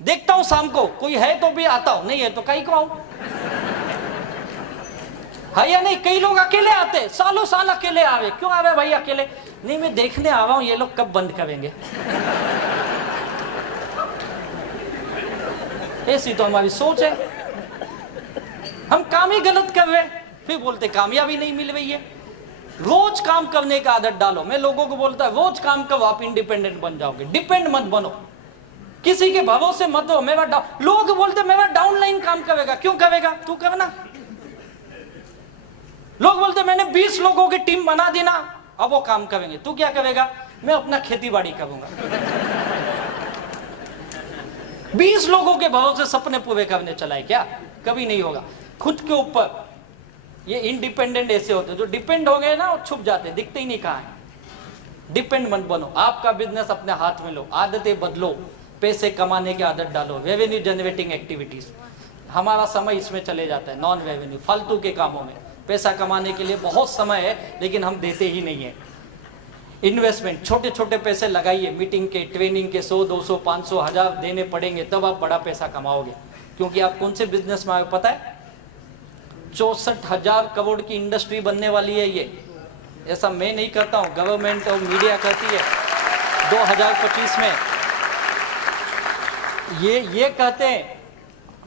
देखता हूं शाम को, कोई है तो भी आता हूं, नहीं है तो कहीं को आऊं, है या नहीं? कई लोग अकेले आते, सालों साल अकेले आ रहे। क्यों आ रहे भाई अकेले? नहीं मैं देखने आ रहा हूं ये लोग कब बंद करेंगे। ऐसी तो हमारी सोच है। हम काम ही गलत कर रहे, फिर बोलते कामयाबी नहीं मिल रही है। रोज काम करने का आदत डालो। मैं लोगों को बोलता है रोज काम करो, आप इंडिपेंडेंट बन जाओगे। डिपेंड मत बनो। किसी के भरोसे मत हो। मेरा लोग बोलते मेरा डाउनलाइन काम करेगा, क्यों करेगा? तू करना। लोग बोलते मैंने 20 लोगों की टीम बना दी ना, अब वो काम करेंगे। तू क्या करेगा? मैं अपना खेती बाड़ी करूंगा। 20 लोगों के भरोसे सपने पूरे करने चला है क्या? कभी नहीं होगा। खुद के ऊपर ये इंडिपेंडेंट ऐसे होते हैं, जो डिपेंड हो गए ना वो छुप जाते, दिखते ही नहीं कहाँ है। डिपेंड मत बनो, आपका बिजनेस अपने हाथ में लो, आदतें बदलो, पैसे कमाने की आदत डालो, रेवेन्यू जनरेटिंग एक्टिविटीज। हमारा समय इसमें चले जाता है, नॉन रेवेन्यू फालतू के कामों में। पैसा कमाने के लिए बहुत समय है लेकिन हम देते ही नहीं है। इन्वेस्टमेंट, छोटे छोटे पैसे लगाइए, मीटिंग के, ट्रेनिंग के 100, 200, 500, 1000 देने पड़ेंगे, तब आप बड़ा पैसा कमाओगे। क्योंकि आप कौन से बिजनेस में आए पता है? 64,000 करोड़ की इंडस्ट्री बनने वाली है ये। ऐसा मैं नहीं करता हूं, गवर्नमेंट और मीडिया करती है। 2025 में ये कहते हैं,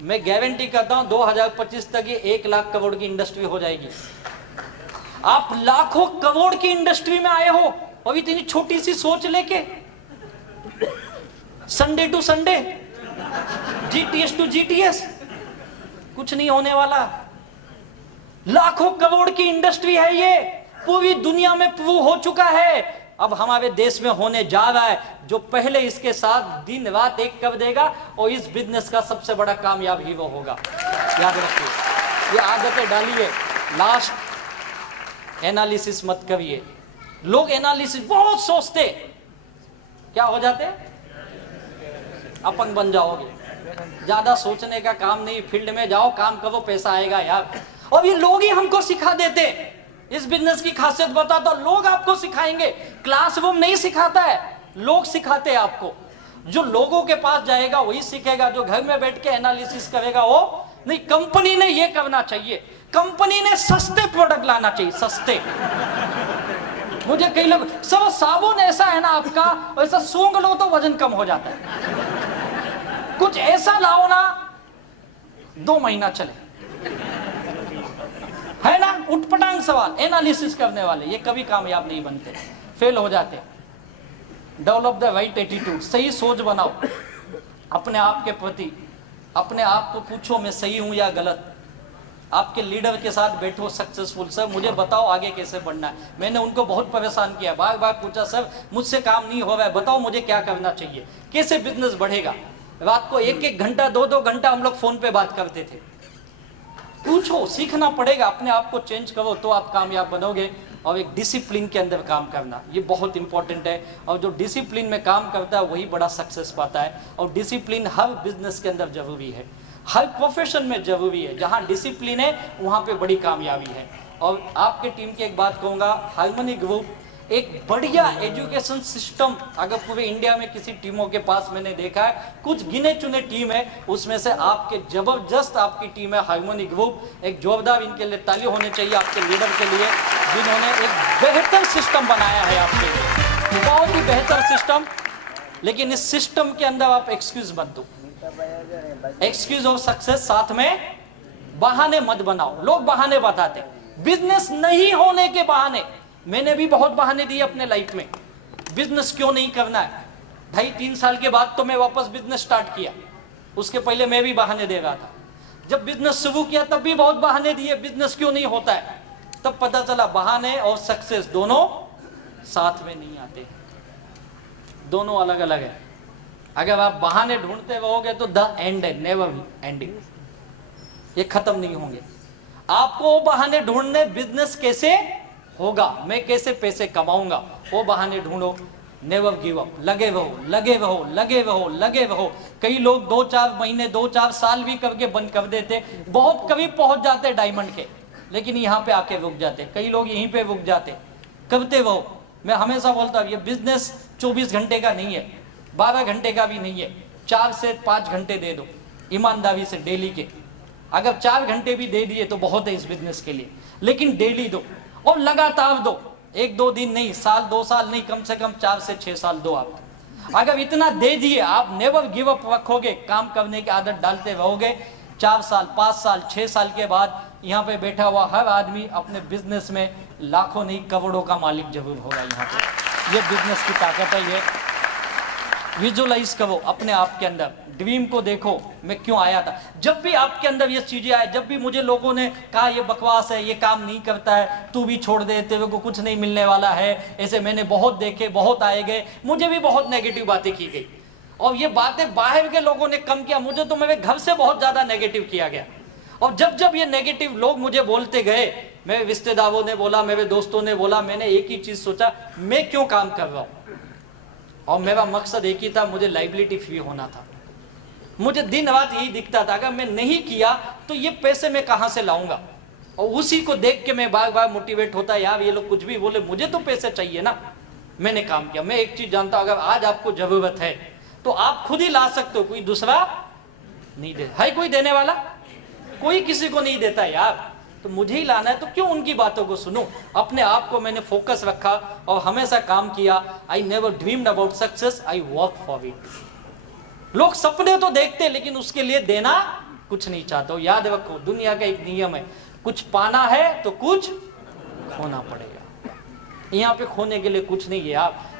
मैं गारंटी करता हूं 2025 तक ये 1 लाख करोड़ की इंडस्ट्री हो जाएगी। आप लाखों करोड़ की इंडस्ट्री में आए हो और इतनी छोटी सी सोच लेके, Sunday to Sunday, GTS to GTS, कुछ नहीं होने वाला। लाखों करोड़ की इंडस्ट्री है ये, पूरी दुनिया में प्रूव हो चुका है। अब हमारे देश में होने जा रहा है। जो पहले इसके साथ दिन रात एक कर देगा और इस बिजनेस का सबसे बड़ा कामयाब ही वो होगा। याद रखिए, ये आदतें डालिए। लास्ट, एनालिसिस मत करिए। लोग एनालिसिस बहुत सोचते, क्या हो जाते? अपंग बन जाओगे। ज्यादा सोचने का काम नहीं, फील्ड में जाओ, काम करो, पैसा आएगा यार। और ये लोग ही हमको सिखा देते। इस बिजनेस की खासियत बता तो लोग आपको सिखाएंगे। क्लासरूम नहीं सिखाता है, लोग सिखाते हैं आपको। जो लोगों के पास जाएगा वही सीखेगा। जो घर में बैठ के एनालिसिस करेगा वो नहीं। कंपनी ने ये करना चाहिए, कंपनी ने सस्ते प्रोडक्ट लाना चाहिए, सस्ते। मुझे कई लोग, सब साबुन ऐसा है ना आपका, वैसा सूंघ लो तो वजन कम हो जाता है। कुछ ऐसा लाओ ना 2 महीना चले, है ना? उठपटांग सवाल, एनालिसिस करने वाले ये कभी कामयाब नहीं बनते, फेल हो जाते। डेवलप द राइट एटीट्यूड, सही सोच बनाओ अपने आप के प्रति। अपने आप को पूछो मैं सही हूं या गलत। आपके लीडर के साथ बैठो सक्सेसफुल, सर मुझे बताओ आगे कैसे बढ़ना है। मैंने उनको बहुत परेशान किया, बार बार पूछा, सर मुझसे काम नहीं हो रहा है, बताओ मुझे क्या करना चाहिए, कैसे बिजनेस बढ़ेगा। रात को 1-1 घंटा 2-2 घंटा हम लोग फोन पे बात करते थे। पूछो, सीखना पड़ेगा, अपने आप को चेंज करो तो आप कामयाब बनोगे। और एक डिसिप्लिन के अंदर काम करना, ये बहुत इंपॉर्टेंट है। और जो डिसिप्लिन में काम करता है वही बड़ा सक्सेस पाता है। और डिसिप्लिन हर बिजनेस के अंदर जरूरी है, हर प्रोफेशन में जरूरी है। जहाँ डिसिप्लिन है वहाँ पे बड़ी कामयाबी है। और आपके टीम की एक बात कहूँगा, हार्मनी ग्रुप एक बढ़िया एजुकेशन सिस्टम अगर पूरे इंडिया में किसी टीमों के पास मैंने देखा है, कुछ गिने चुने टीम है, उसमें से आपके जबरदस्त आपकी टीम है हार्मनी ग्रुप। एक जोरदार इनके लिए ताली होनी चाहिए आपके लीडर के लिए, जिन्होंने एक बेहतर सिस्टम बनाया है आपके लिए, बहुत ही बेहतर सिस्टम। लेकिन इस सिस्टम के अंदर आप एक्सक्यूज मत दो, एक्सक्यूज ऑफ सक्सेस साथ में बहाने मत बनाओ। लोग बहाने बताते, बिजनेस नहीं होने के बहाने। मैंने भी बहुत बहाने दिए अपने लाइफ में, बिजनेस क्यों नहीं करना है। 2.5-3 साल के बाद तो मैं वापस बिजनेस स्टार्ट किया, उसके पहले मैं भी बहाने दे रहा था। जब बिजनेस शुरू किया तब भी बहुत बहाने दिए, बिजनेस क्यों नहीं होता है। तब पता चला बहाने और सक्सेस दोनों साथ में नहीं आते, दोनों अलग अलग है। अगर आप बहाने ढूंढते रहोगे तो द एंड है, नेवर एंडिंग, ये खत्म नहीं होंगे। आपको बहाने ढूंढने, बिजनेस कैसे होगा, मैं कैसे पैसे कमाऊंगा, वो बहाने ढूंढो। नेवर गिव अप, लगे रहो, लगे रहो, लगे रहो, लगे रहो। कई लोग 2-4 महीने 2-4 साल भी करके बंद कर देते, बहुत करीब पहुंच जाते डायमंड के, लेकिन यहाँ पे आके रुक जाते। कई लोग यहीं पे रुक जाते। करते रहो। मैं हमेशा बोलता हूँ ये बिजनेस 24 घंटे का नहीं है, 12 घंटे का भी नहीं है। 4 से 5 घंटे दे दो ईमानदारी से डेली के। अगर 4 घंटे भी दे दिए तो बहुत है इस बिजनेस के लिए, लेकिन डेली दो और लगातार दो। 1-2 दिन नहीं, साल 2 साल नहीं, कम से कम 4 से 6 साल दो आप। अगर इतना दे दिए, आप नेवर गिव अप रखोगे, काम करने की आदत डालते रहोगे, 4 साल 5 साल 6 साल के बाद यहाँ पे बैठा हुआ हर आदमी अपने बिजनेस में लाखों नहीं करोड़ों का मालिक जरूर होगा। यहाँ पे ये बिजनेस की ताकत है। विजुअलाइज करो अपने आप के अंदर, ड्रीम को देखो मैं क्यों आया था। जब भी आपके अंदर ये चीजें आए, जब भी मुझे लोगों ने कहा ये बकवास है, ये काम नहीं करता है, तू भी छोड़ दे, तेरे को कुछ नहीं मिलने वाला है, ऐसे मैंने बहुत देखे, बहुत आए गए, मुझे भी बहुत नेगेटिव बातें की गई। और ये बातें बाहर के लोगों ने कम किया, मुझे तो मेरे घर से बहुत ज्यादा नेगेटिव किया गया। और जब जब ये नेगेटिव लोग मुझे बोलते गए, मेरे रिश्तेदारों ने बोला, मेरे दोस्तों ने बोला, मैंने एक ही चीज सोचा, मैं क्यों काम कर रहा हूं। और मेरा मकसद एक ही था, मुझे लाइबिलिटी फ्री होना था। मुझे दिन रात यही दिखता था, अगर मैं नहीं किया तो ये पैसे मैं कहां से लाऊंगा। और उसी को देख के मैं बार बार मोटिवेट होता, यार ये लोग कुछ भी बोले, मुझे तो पैसे चाहिए ना। मैंने काम किया। मैं एक चीज जानता हूं, अगर आज आपको जरूरत है तो आप खुद ही ला सकते हो, कोई दूसरा नहीं दे। है कोई देने वाला? कोई किसी को नहीं देता यार, तो मुझे ही लाना है, तो क्यों उनकी बातों को सुनूं। अपने आप को मैंने फोकस रखा और हमेशा काम किया। I never dreamed about success, I work for it. लोग सपने तो देखते लेकिन उसके लिए देना कुछ नहीं चाहते हो। याद रखो, दुनिया का एक नियम है, कुछ पाना है तो कुछ खोना पड़ेगा। यहाँ पे खोने के लिए कुछ नहीं है।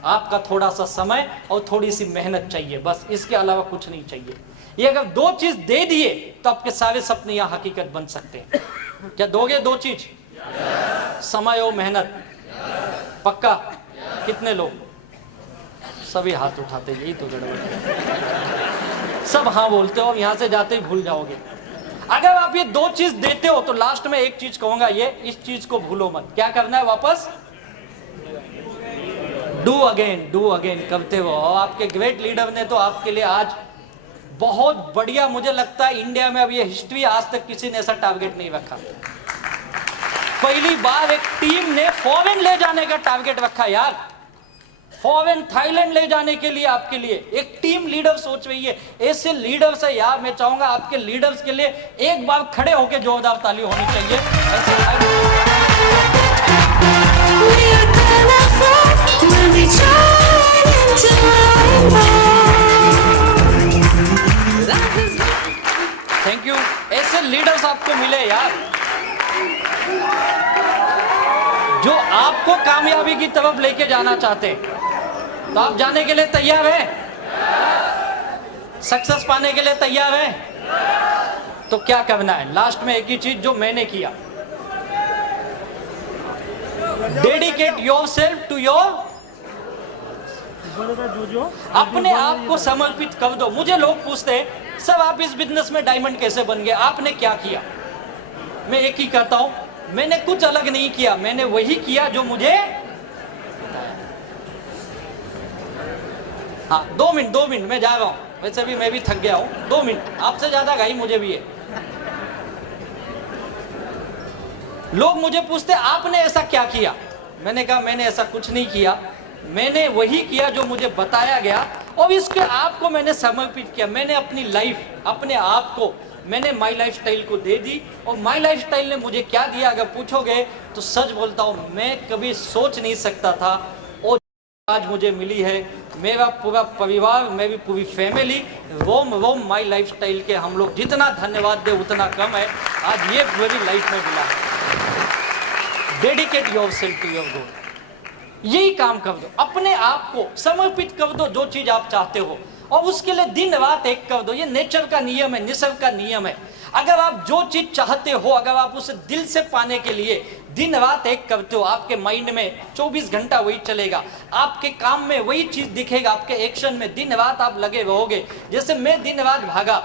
आपका थोड़ा सा समय और थोड़ी सी मेहनत चाहिए, बस, इसके अलावा कुछ नहीं चाहिए। ये अगर दो चीज दे दिए तो आपके सारे सपने यहाँ हकीकत बन सकते हैं। क्या दोगे दो चीज? समय और मेहनत। पक्का? कितने लोग? सभी हाथ उठाते, यही तो गड़बड़ है। सब हाँ बोलते हो और यहाँ से जाते ही भूल जाओगे। अगर आप ये दो चीज देते हो तो लास्ट में एक चीज कहूंगा, ये इस चीज को भूलो मत। क्या करना है? वापस डू अगेन करते हो। और आपके ग्रेट लीडर ने तो आपके लिए आज बहुत बढ़िया, मुझे लगता है इंडिया में अब ये हिस्ट्री, आज तक किसी ने ऐसा टारगेट नहीं रखा। पहली बार एक टीम ने फॉरेन ले जाने का टारगेट रखा यार। फॉरेन, थाईलैंड ले जाने के लिए आपके लिए एक टीम लीडर सोच रही है। ऐसे लीडर्स है यार, मैं चाहूंगा आपके लीडर्स के लिए एक बार खड़े होकर जोरदार ताली होनी चाहिए। Thank you. ऐसे लीडर्स आपको मिले यार, जो आपको कामयाबी की तरफ लेके जाना चाहते हैं। तो आप जाने के लिए तैयार हैं? सक्सेस पाने के लिए तैयार हैं? तो क्या करना है? लास्ट में एक ही चीज जो मैंने किया, डेडिकेट योरसेल्फ टू योर, अपने आप को समर्पित कर दो। मुझे लोग पूछते हैं, सब आप इस बिजनेस में डायमंड कैसे बन गए, आपने क्या किया? मैं एक ही कहता हूं, मैंने कुछ अलग नहीं किया, मैंने वही किया जो मुझे। हाँ, 2 मिनट मैं जा रहा हूं, वैसे भी मैं भी थक गया हूं। 2 मिनट, आपसे ज्यादा घाई मुझे भी है। लोग मुझे पूछते आपने ऐसा क्या किया? मैंने कहा मैंने ऐसा कुछ नहीं किया, मैंने वही किया जो मुझे बताया गया और इसके आप को मैंने समर्पित किया। मैंने अपनी लाइफ, अपने आप को, मैंने माई लाइफ स्टाइल को दे दी। और माई लाइफ स्टाइल ने मुझे क्या दिया अगर पूछोगे तो सच बोलता हूँ, मैं कभी सोच नहीं सकता था और आज मुझे मिली है। मेरा पूरा परिवार, मेरी पूरी family, roam my lifestyle के हम लोग जितना धन्यवाद दे उतना कम है। आज ये मेरी लाइफ में मिला है। Dedicate yourself to your goal, यही काम कर दो, अपने आप को समर्पित कर दो जो चीज आप चाहते हो और उसके लिए दिन रात एक कर दो। ये नेचर का नियम है, निसर्ग का नियम है। अगर आप जो चीज चाहते हो, अगर आप उसे दिल से पाने के लिए दिन रात एक करते हो, आपके माइंड में 24 घंटा वही चलेगा, आपके काम में वही चीज दिखेगा, आपके एक्शन में दिन रात आप लगे रहोगे। जैसे मैं दिन रात भागा,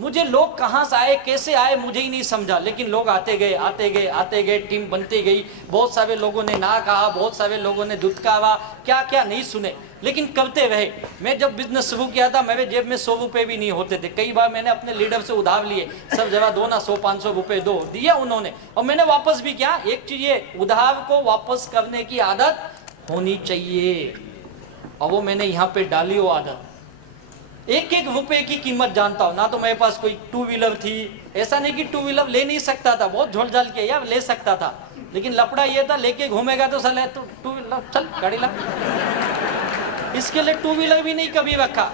मुझे लोग कहाँ से आए, कैसे आए, मुझे ही नहीं समझा, लेकिन लोग आते गए, टीम बनती गई। बहुत सारे लोगों ने ना कहा, बहुत सारे लोगों ने दुत्कारा, क्या क्या नहीं सुने, लेकिन करते रहे। मैं जब बिजनेस शुरू किया था, मेरे जेब में 100 रुपए भी नहीं होते थे। कई बार मैंने अपने लीडर से उधार लिए, सब जगह दो ना, 100-500 रुपए दो, दिया उन्होंने और मैंने वापस भी किया। एक चीज ये, उधार को वापस करने की आदत होनी चाहिए और वो मैंने यहाँ पे डाली वो आदत। एक रुपए की कीमत जानता हूँ ना। तो मेरे पास कोई 2 व्हीलर थी, ऐसा नहीं कि 2 व्हीलर ले नहीं सकता था, बहुत झोल झाल के यार ले सकता था, लेकिन लपड़ा ये था लेके घूमेगा तो साले तो 2 व्हीलर चल गाड़ी ला। इसके लिए 2 व्हीलर भी नहीं कभी रखा।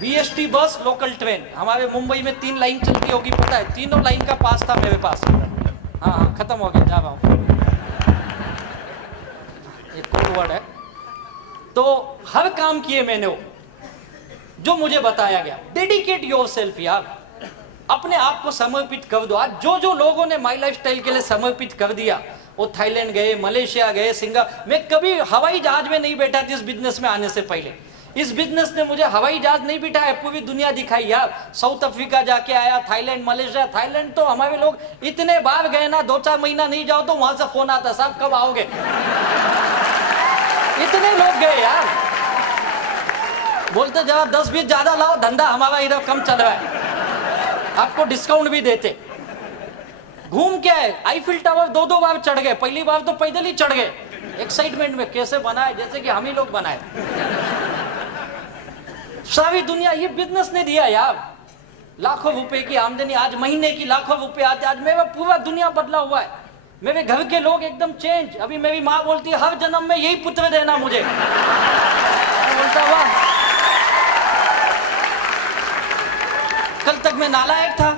BST बस, लोकल ट्रेन, हमारे मुंबई में 3 लाइन चलती होगी, पता है, तीनों लाइन का पास था मेरे पास। हाँ, खत्म हो गया, जा रहा हूँ। एक कोड वर्ड है। तो हर काम किए मैंने वो, जो मुझे बताया गया। डेडिकेट योरसेल्फ यार, अपने आप को समर्पित कर दो। आज जो जो लोगों ने माई लाइफस्टाइल के लिए समर्पित कर दिया, वो थाईलैंड गए, मलेशिया गए, सिंगापुर। मैं कभी हवाई जहाज में नहीं बैठा था इस बिजनेस में आने से पहले। इस बिजनेस ने मुझे हवाई जहाज नहीं बिठाया, पूरी दुनिया दिखाई यार। साउथ अफ्रीका जाके आया, थाईलैंड, मलेशिया। थाईलैंड तो हमारे लोग इतने बार गए ना, 2-4 महीना नहीं जाओ तो वहां से फोन आता, साहब कब आओगे। इतने लोग गए यार, बोलते जरा 10-20 ज्यादा लाओ, धंधा हमारा इधर कम चल रहा है, आपको डिस्काउंट भी देते। घूम के आए, आईफिल टावर 2-2 बार चढ़ गए। पहली बार तो पैदल ही चढ़ गए, एक्साइटमेंट में। कैसे बनाए, जैसे कि हम ही लोग बनाए। सारी दुनिया, ये बिजनेस ने दिया यार। लाखों रुपए की आमदनी, आज महीने की लाखों रुपए आते। आज मेरा पूरा दुनिया बदला हुआ है। मेरे घर के लोग एकदम चेंज। अभी मेरी माँ बोलती है हर जन्म में यही पुत्र देना मुझे। बोलता हुआ कल तक मैं नालायक था।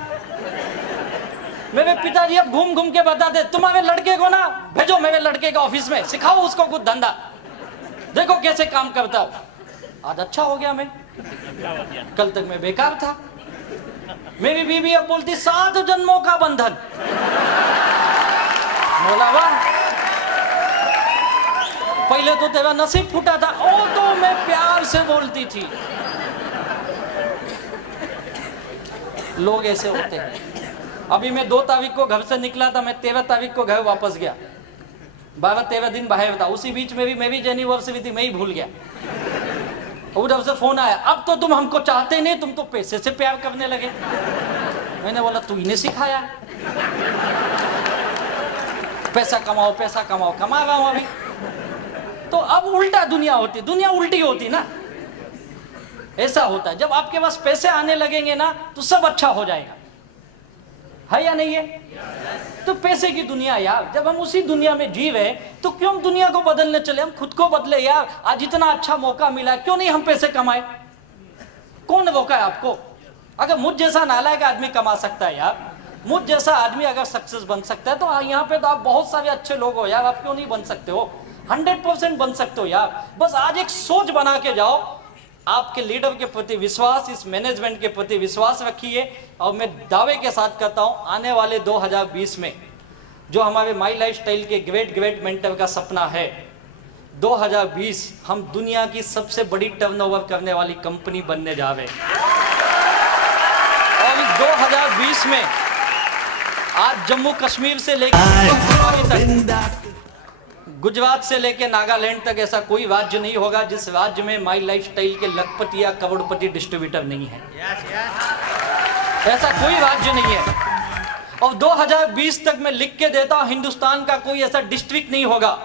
मेरे पिताजी अब घूम घूम के बताते, तुम्हारे लड़के को ना भेजो मेरे लड़के के ऑफिस में, सिखाओ उसको कुछ धंधा, देखो कैसे काम करता हूं। आज अच्छा हो गया मैं, कल तक मैं बेकार था। मेरी बीवी अब बोलती 7 जन्मों का बंधन। बोला वाह, पहले तो तेरा नसीब फूटा था। ओ तो मैं प्यार से बोलती थी। लोग ऐसे होते हैं। अभी मैं 2 तारीख को घर से निकला था, मैं 13 तारीख को घर वापस गया। 12-13 दिन बाहर था। उसी बीच में भी मेरी एनिवर्सरी थी, मैं ही भूल गया। उधर से फोन आया, अब तो तुम हमको चाहते नहीं, तुम तो पैसे से प्यार करने लगे। मैंने बोला तू इन्हें सिखाया, पैसा कमाओ पैसा कमाओ, कमा रहा हूं अभी। तो अब उल्टा दुनिया होती, दुनिया उल्टी होती ना। ऐसा होता है, जब आपके पास पैसे आने लगेंगे ना तो सब अच्छा हो जाएगा, है या नहीं है? तो पैसे की दुनिया यार, जब हम उसी दुनिया में जी रहे तो क्यों हम दुनिया को बदलने चले? हम खुद को बदले यार। आज इतना अच्छा मौका मिला, क्यों नहीं हम पैसे कमाए? कौन रोका है आपको? अगर मुझ जैसा नालायक आदमी कमा सकता है यार, मुझ जैसा आदमी अगर सक्सेस बन सकता है, तो यहाँ पे तो आप बहुत सारे अच्छे लोग हो यार, आप क्यों नहीं बन सकते हो? 100% बन सकते हो यार। बस आज एक सोच बना के जाओ, आपके लीडर के प्रति विश्वास, इस मैनेजमेंट के प्रति विश्वास रखिए। और मैं दावे के साथ कहता हूं, आने वाले 2020 में जो हमारे माई लाइफस्टाइल के ग्रेट मेंटर का सपना है, 2020 हम दुनिया की सबसे बड़ी टर्नओवर करने वाली कंपनी बनने जा रहे हैं। और इस 2020 में आज जम्मू कश्मीर से लेकर गुजरात से लेकर नागालैंड तक ऐसा कोई राज्य नहीं होगा जिस राज्य में माई लाइफस्टाइल के लखपति या करोड़पति डिस्ट्रीब्यूटर नहीं है। ऐसा कोई राज्य नहीं है। और 2020 तक मैं लिख के देता हूं, हिंदुस्तान का कोई ऐसा डिस्ट्रिक्ट नहीं होगा,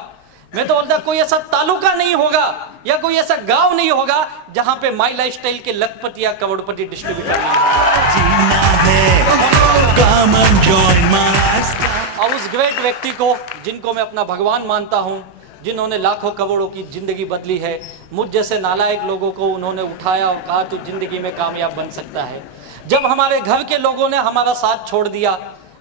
मैं तो बोलता कोई ऐसा तालुका नहीं होगा या कोई ऐसा गांव नहीं होगा जहां पे माई लाइफस्टाइल के लखपति या करोड़पति डिस्ट्रीब्यूटर नहीं होगा। और उस ग्रेट व्यक्ति को, जिनको मैं अपना भगवान मानता हूं, जिन्होंने लाखों करोड़ों की जिंदगी बदली है, मुझ जैसे नालायक लोगों को उन्होंने उठाया और कहा तू जिंदगी में कामयाब बन सकता है। जब हमारे घर के लोगों ने हमारा साथ छोड़ दिया,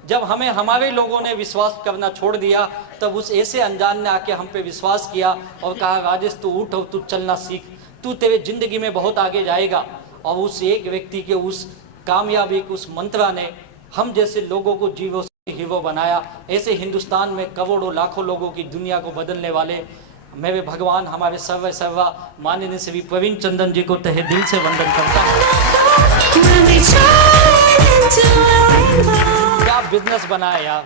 जब हमें हमारे लोगों ने विश्वास करना छोड़ दिया, तब उस ऐसे अनजान ने आके हम पे विश्वास किया और कहा राजेश तू उठ और तू चलना सीख, तू तेरे जिंदगी में बहुत आगे जाएगा। और उस एक व्यक्ति के उस कामयाबी, उस मंत्रा ने हम जैसे लोगों को जीवो से हीरो बनाया। ऐसे हिंदुस्तान में करोड़ों लाखों लोगों की दुनिया को बदलने वाले मेरे भगवान, हमारे सर्वा माननीय श्री प्रवीण चंदन जी को तहे दिल से वंदन करता हूँ। क्या बिजनेस बनाया यार,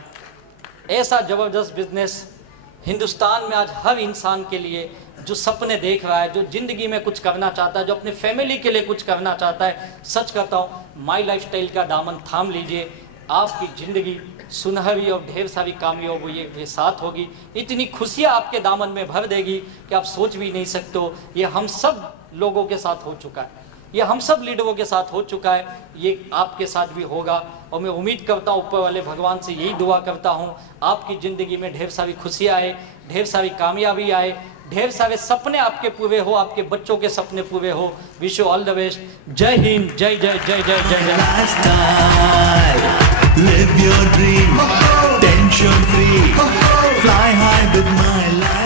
ऐसा जबरदस्त बिजनेस। हिंदुस्तान में आज हर इंसान के लिए जो सपने देख रहा है, जो जिंदगी में कुछ करना चाहता है, जो अपने फैमिली के लिए कुछ करना चाहता है, सच कहता हूँ माई लाइफस्टाइल का दामन थाम लीजिए, आपकी जिंदगी सुनहरी और ढेर सारी कामयाबी ये साथ होगी। इतनी खुशियाँ आपके दामन में भर देगी कि आप सोच भी नहीं सकते हो। ये हम सब लोगों के साथ हो चुका है, ये हम सब लीडरों के साथ हो चुका है, ये आपके साथ भी होगा। और मैं उम्मीद करता हूँ, ऊपर वाले भगवान से यही दुआ करता हूँ, आपकी ज़िंदगी में ढेर सारी खुशियाँ आए, ढेर सारी कामयाबी आए, ढेर सारे सपने आपके पूरे हो, आपके बच्चों के सपने पूरे हो। Wish you all the best. जय हिंद, जय जय जय जय जय जय। Live your dream, tension free, fly high with my life.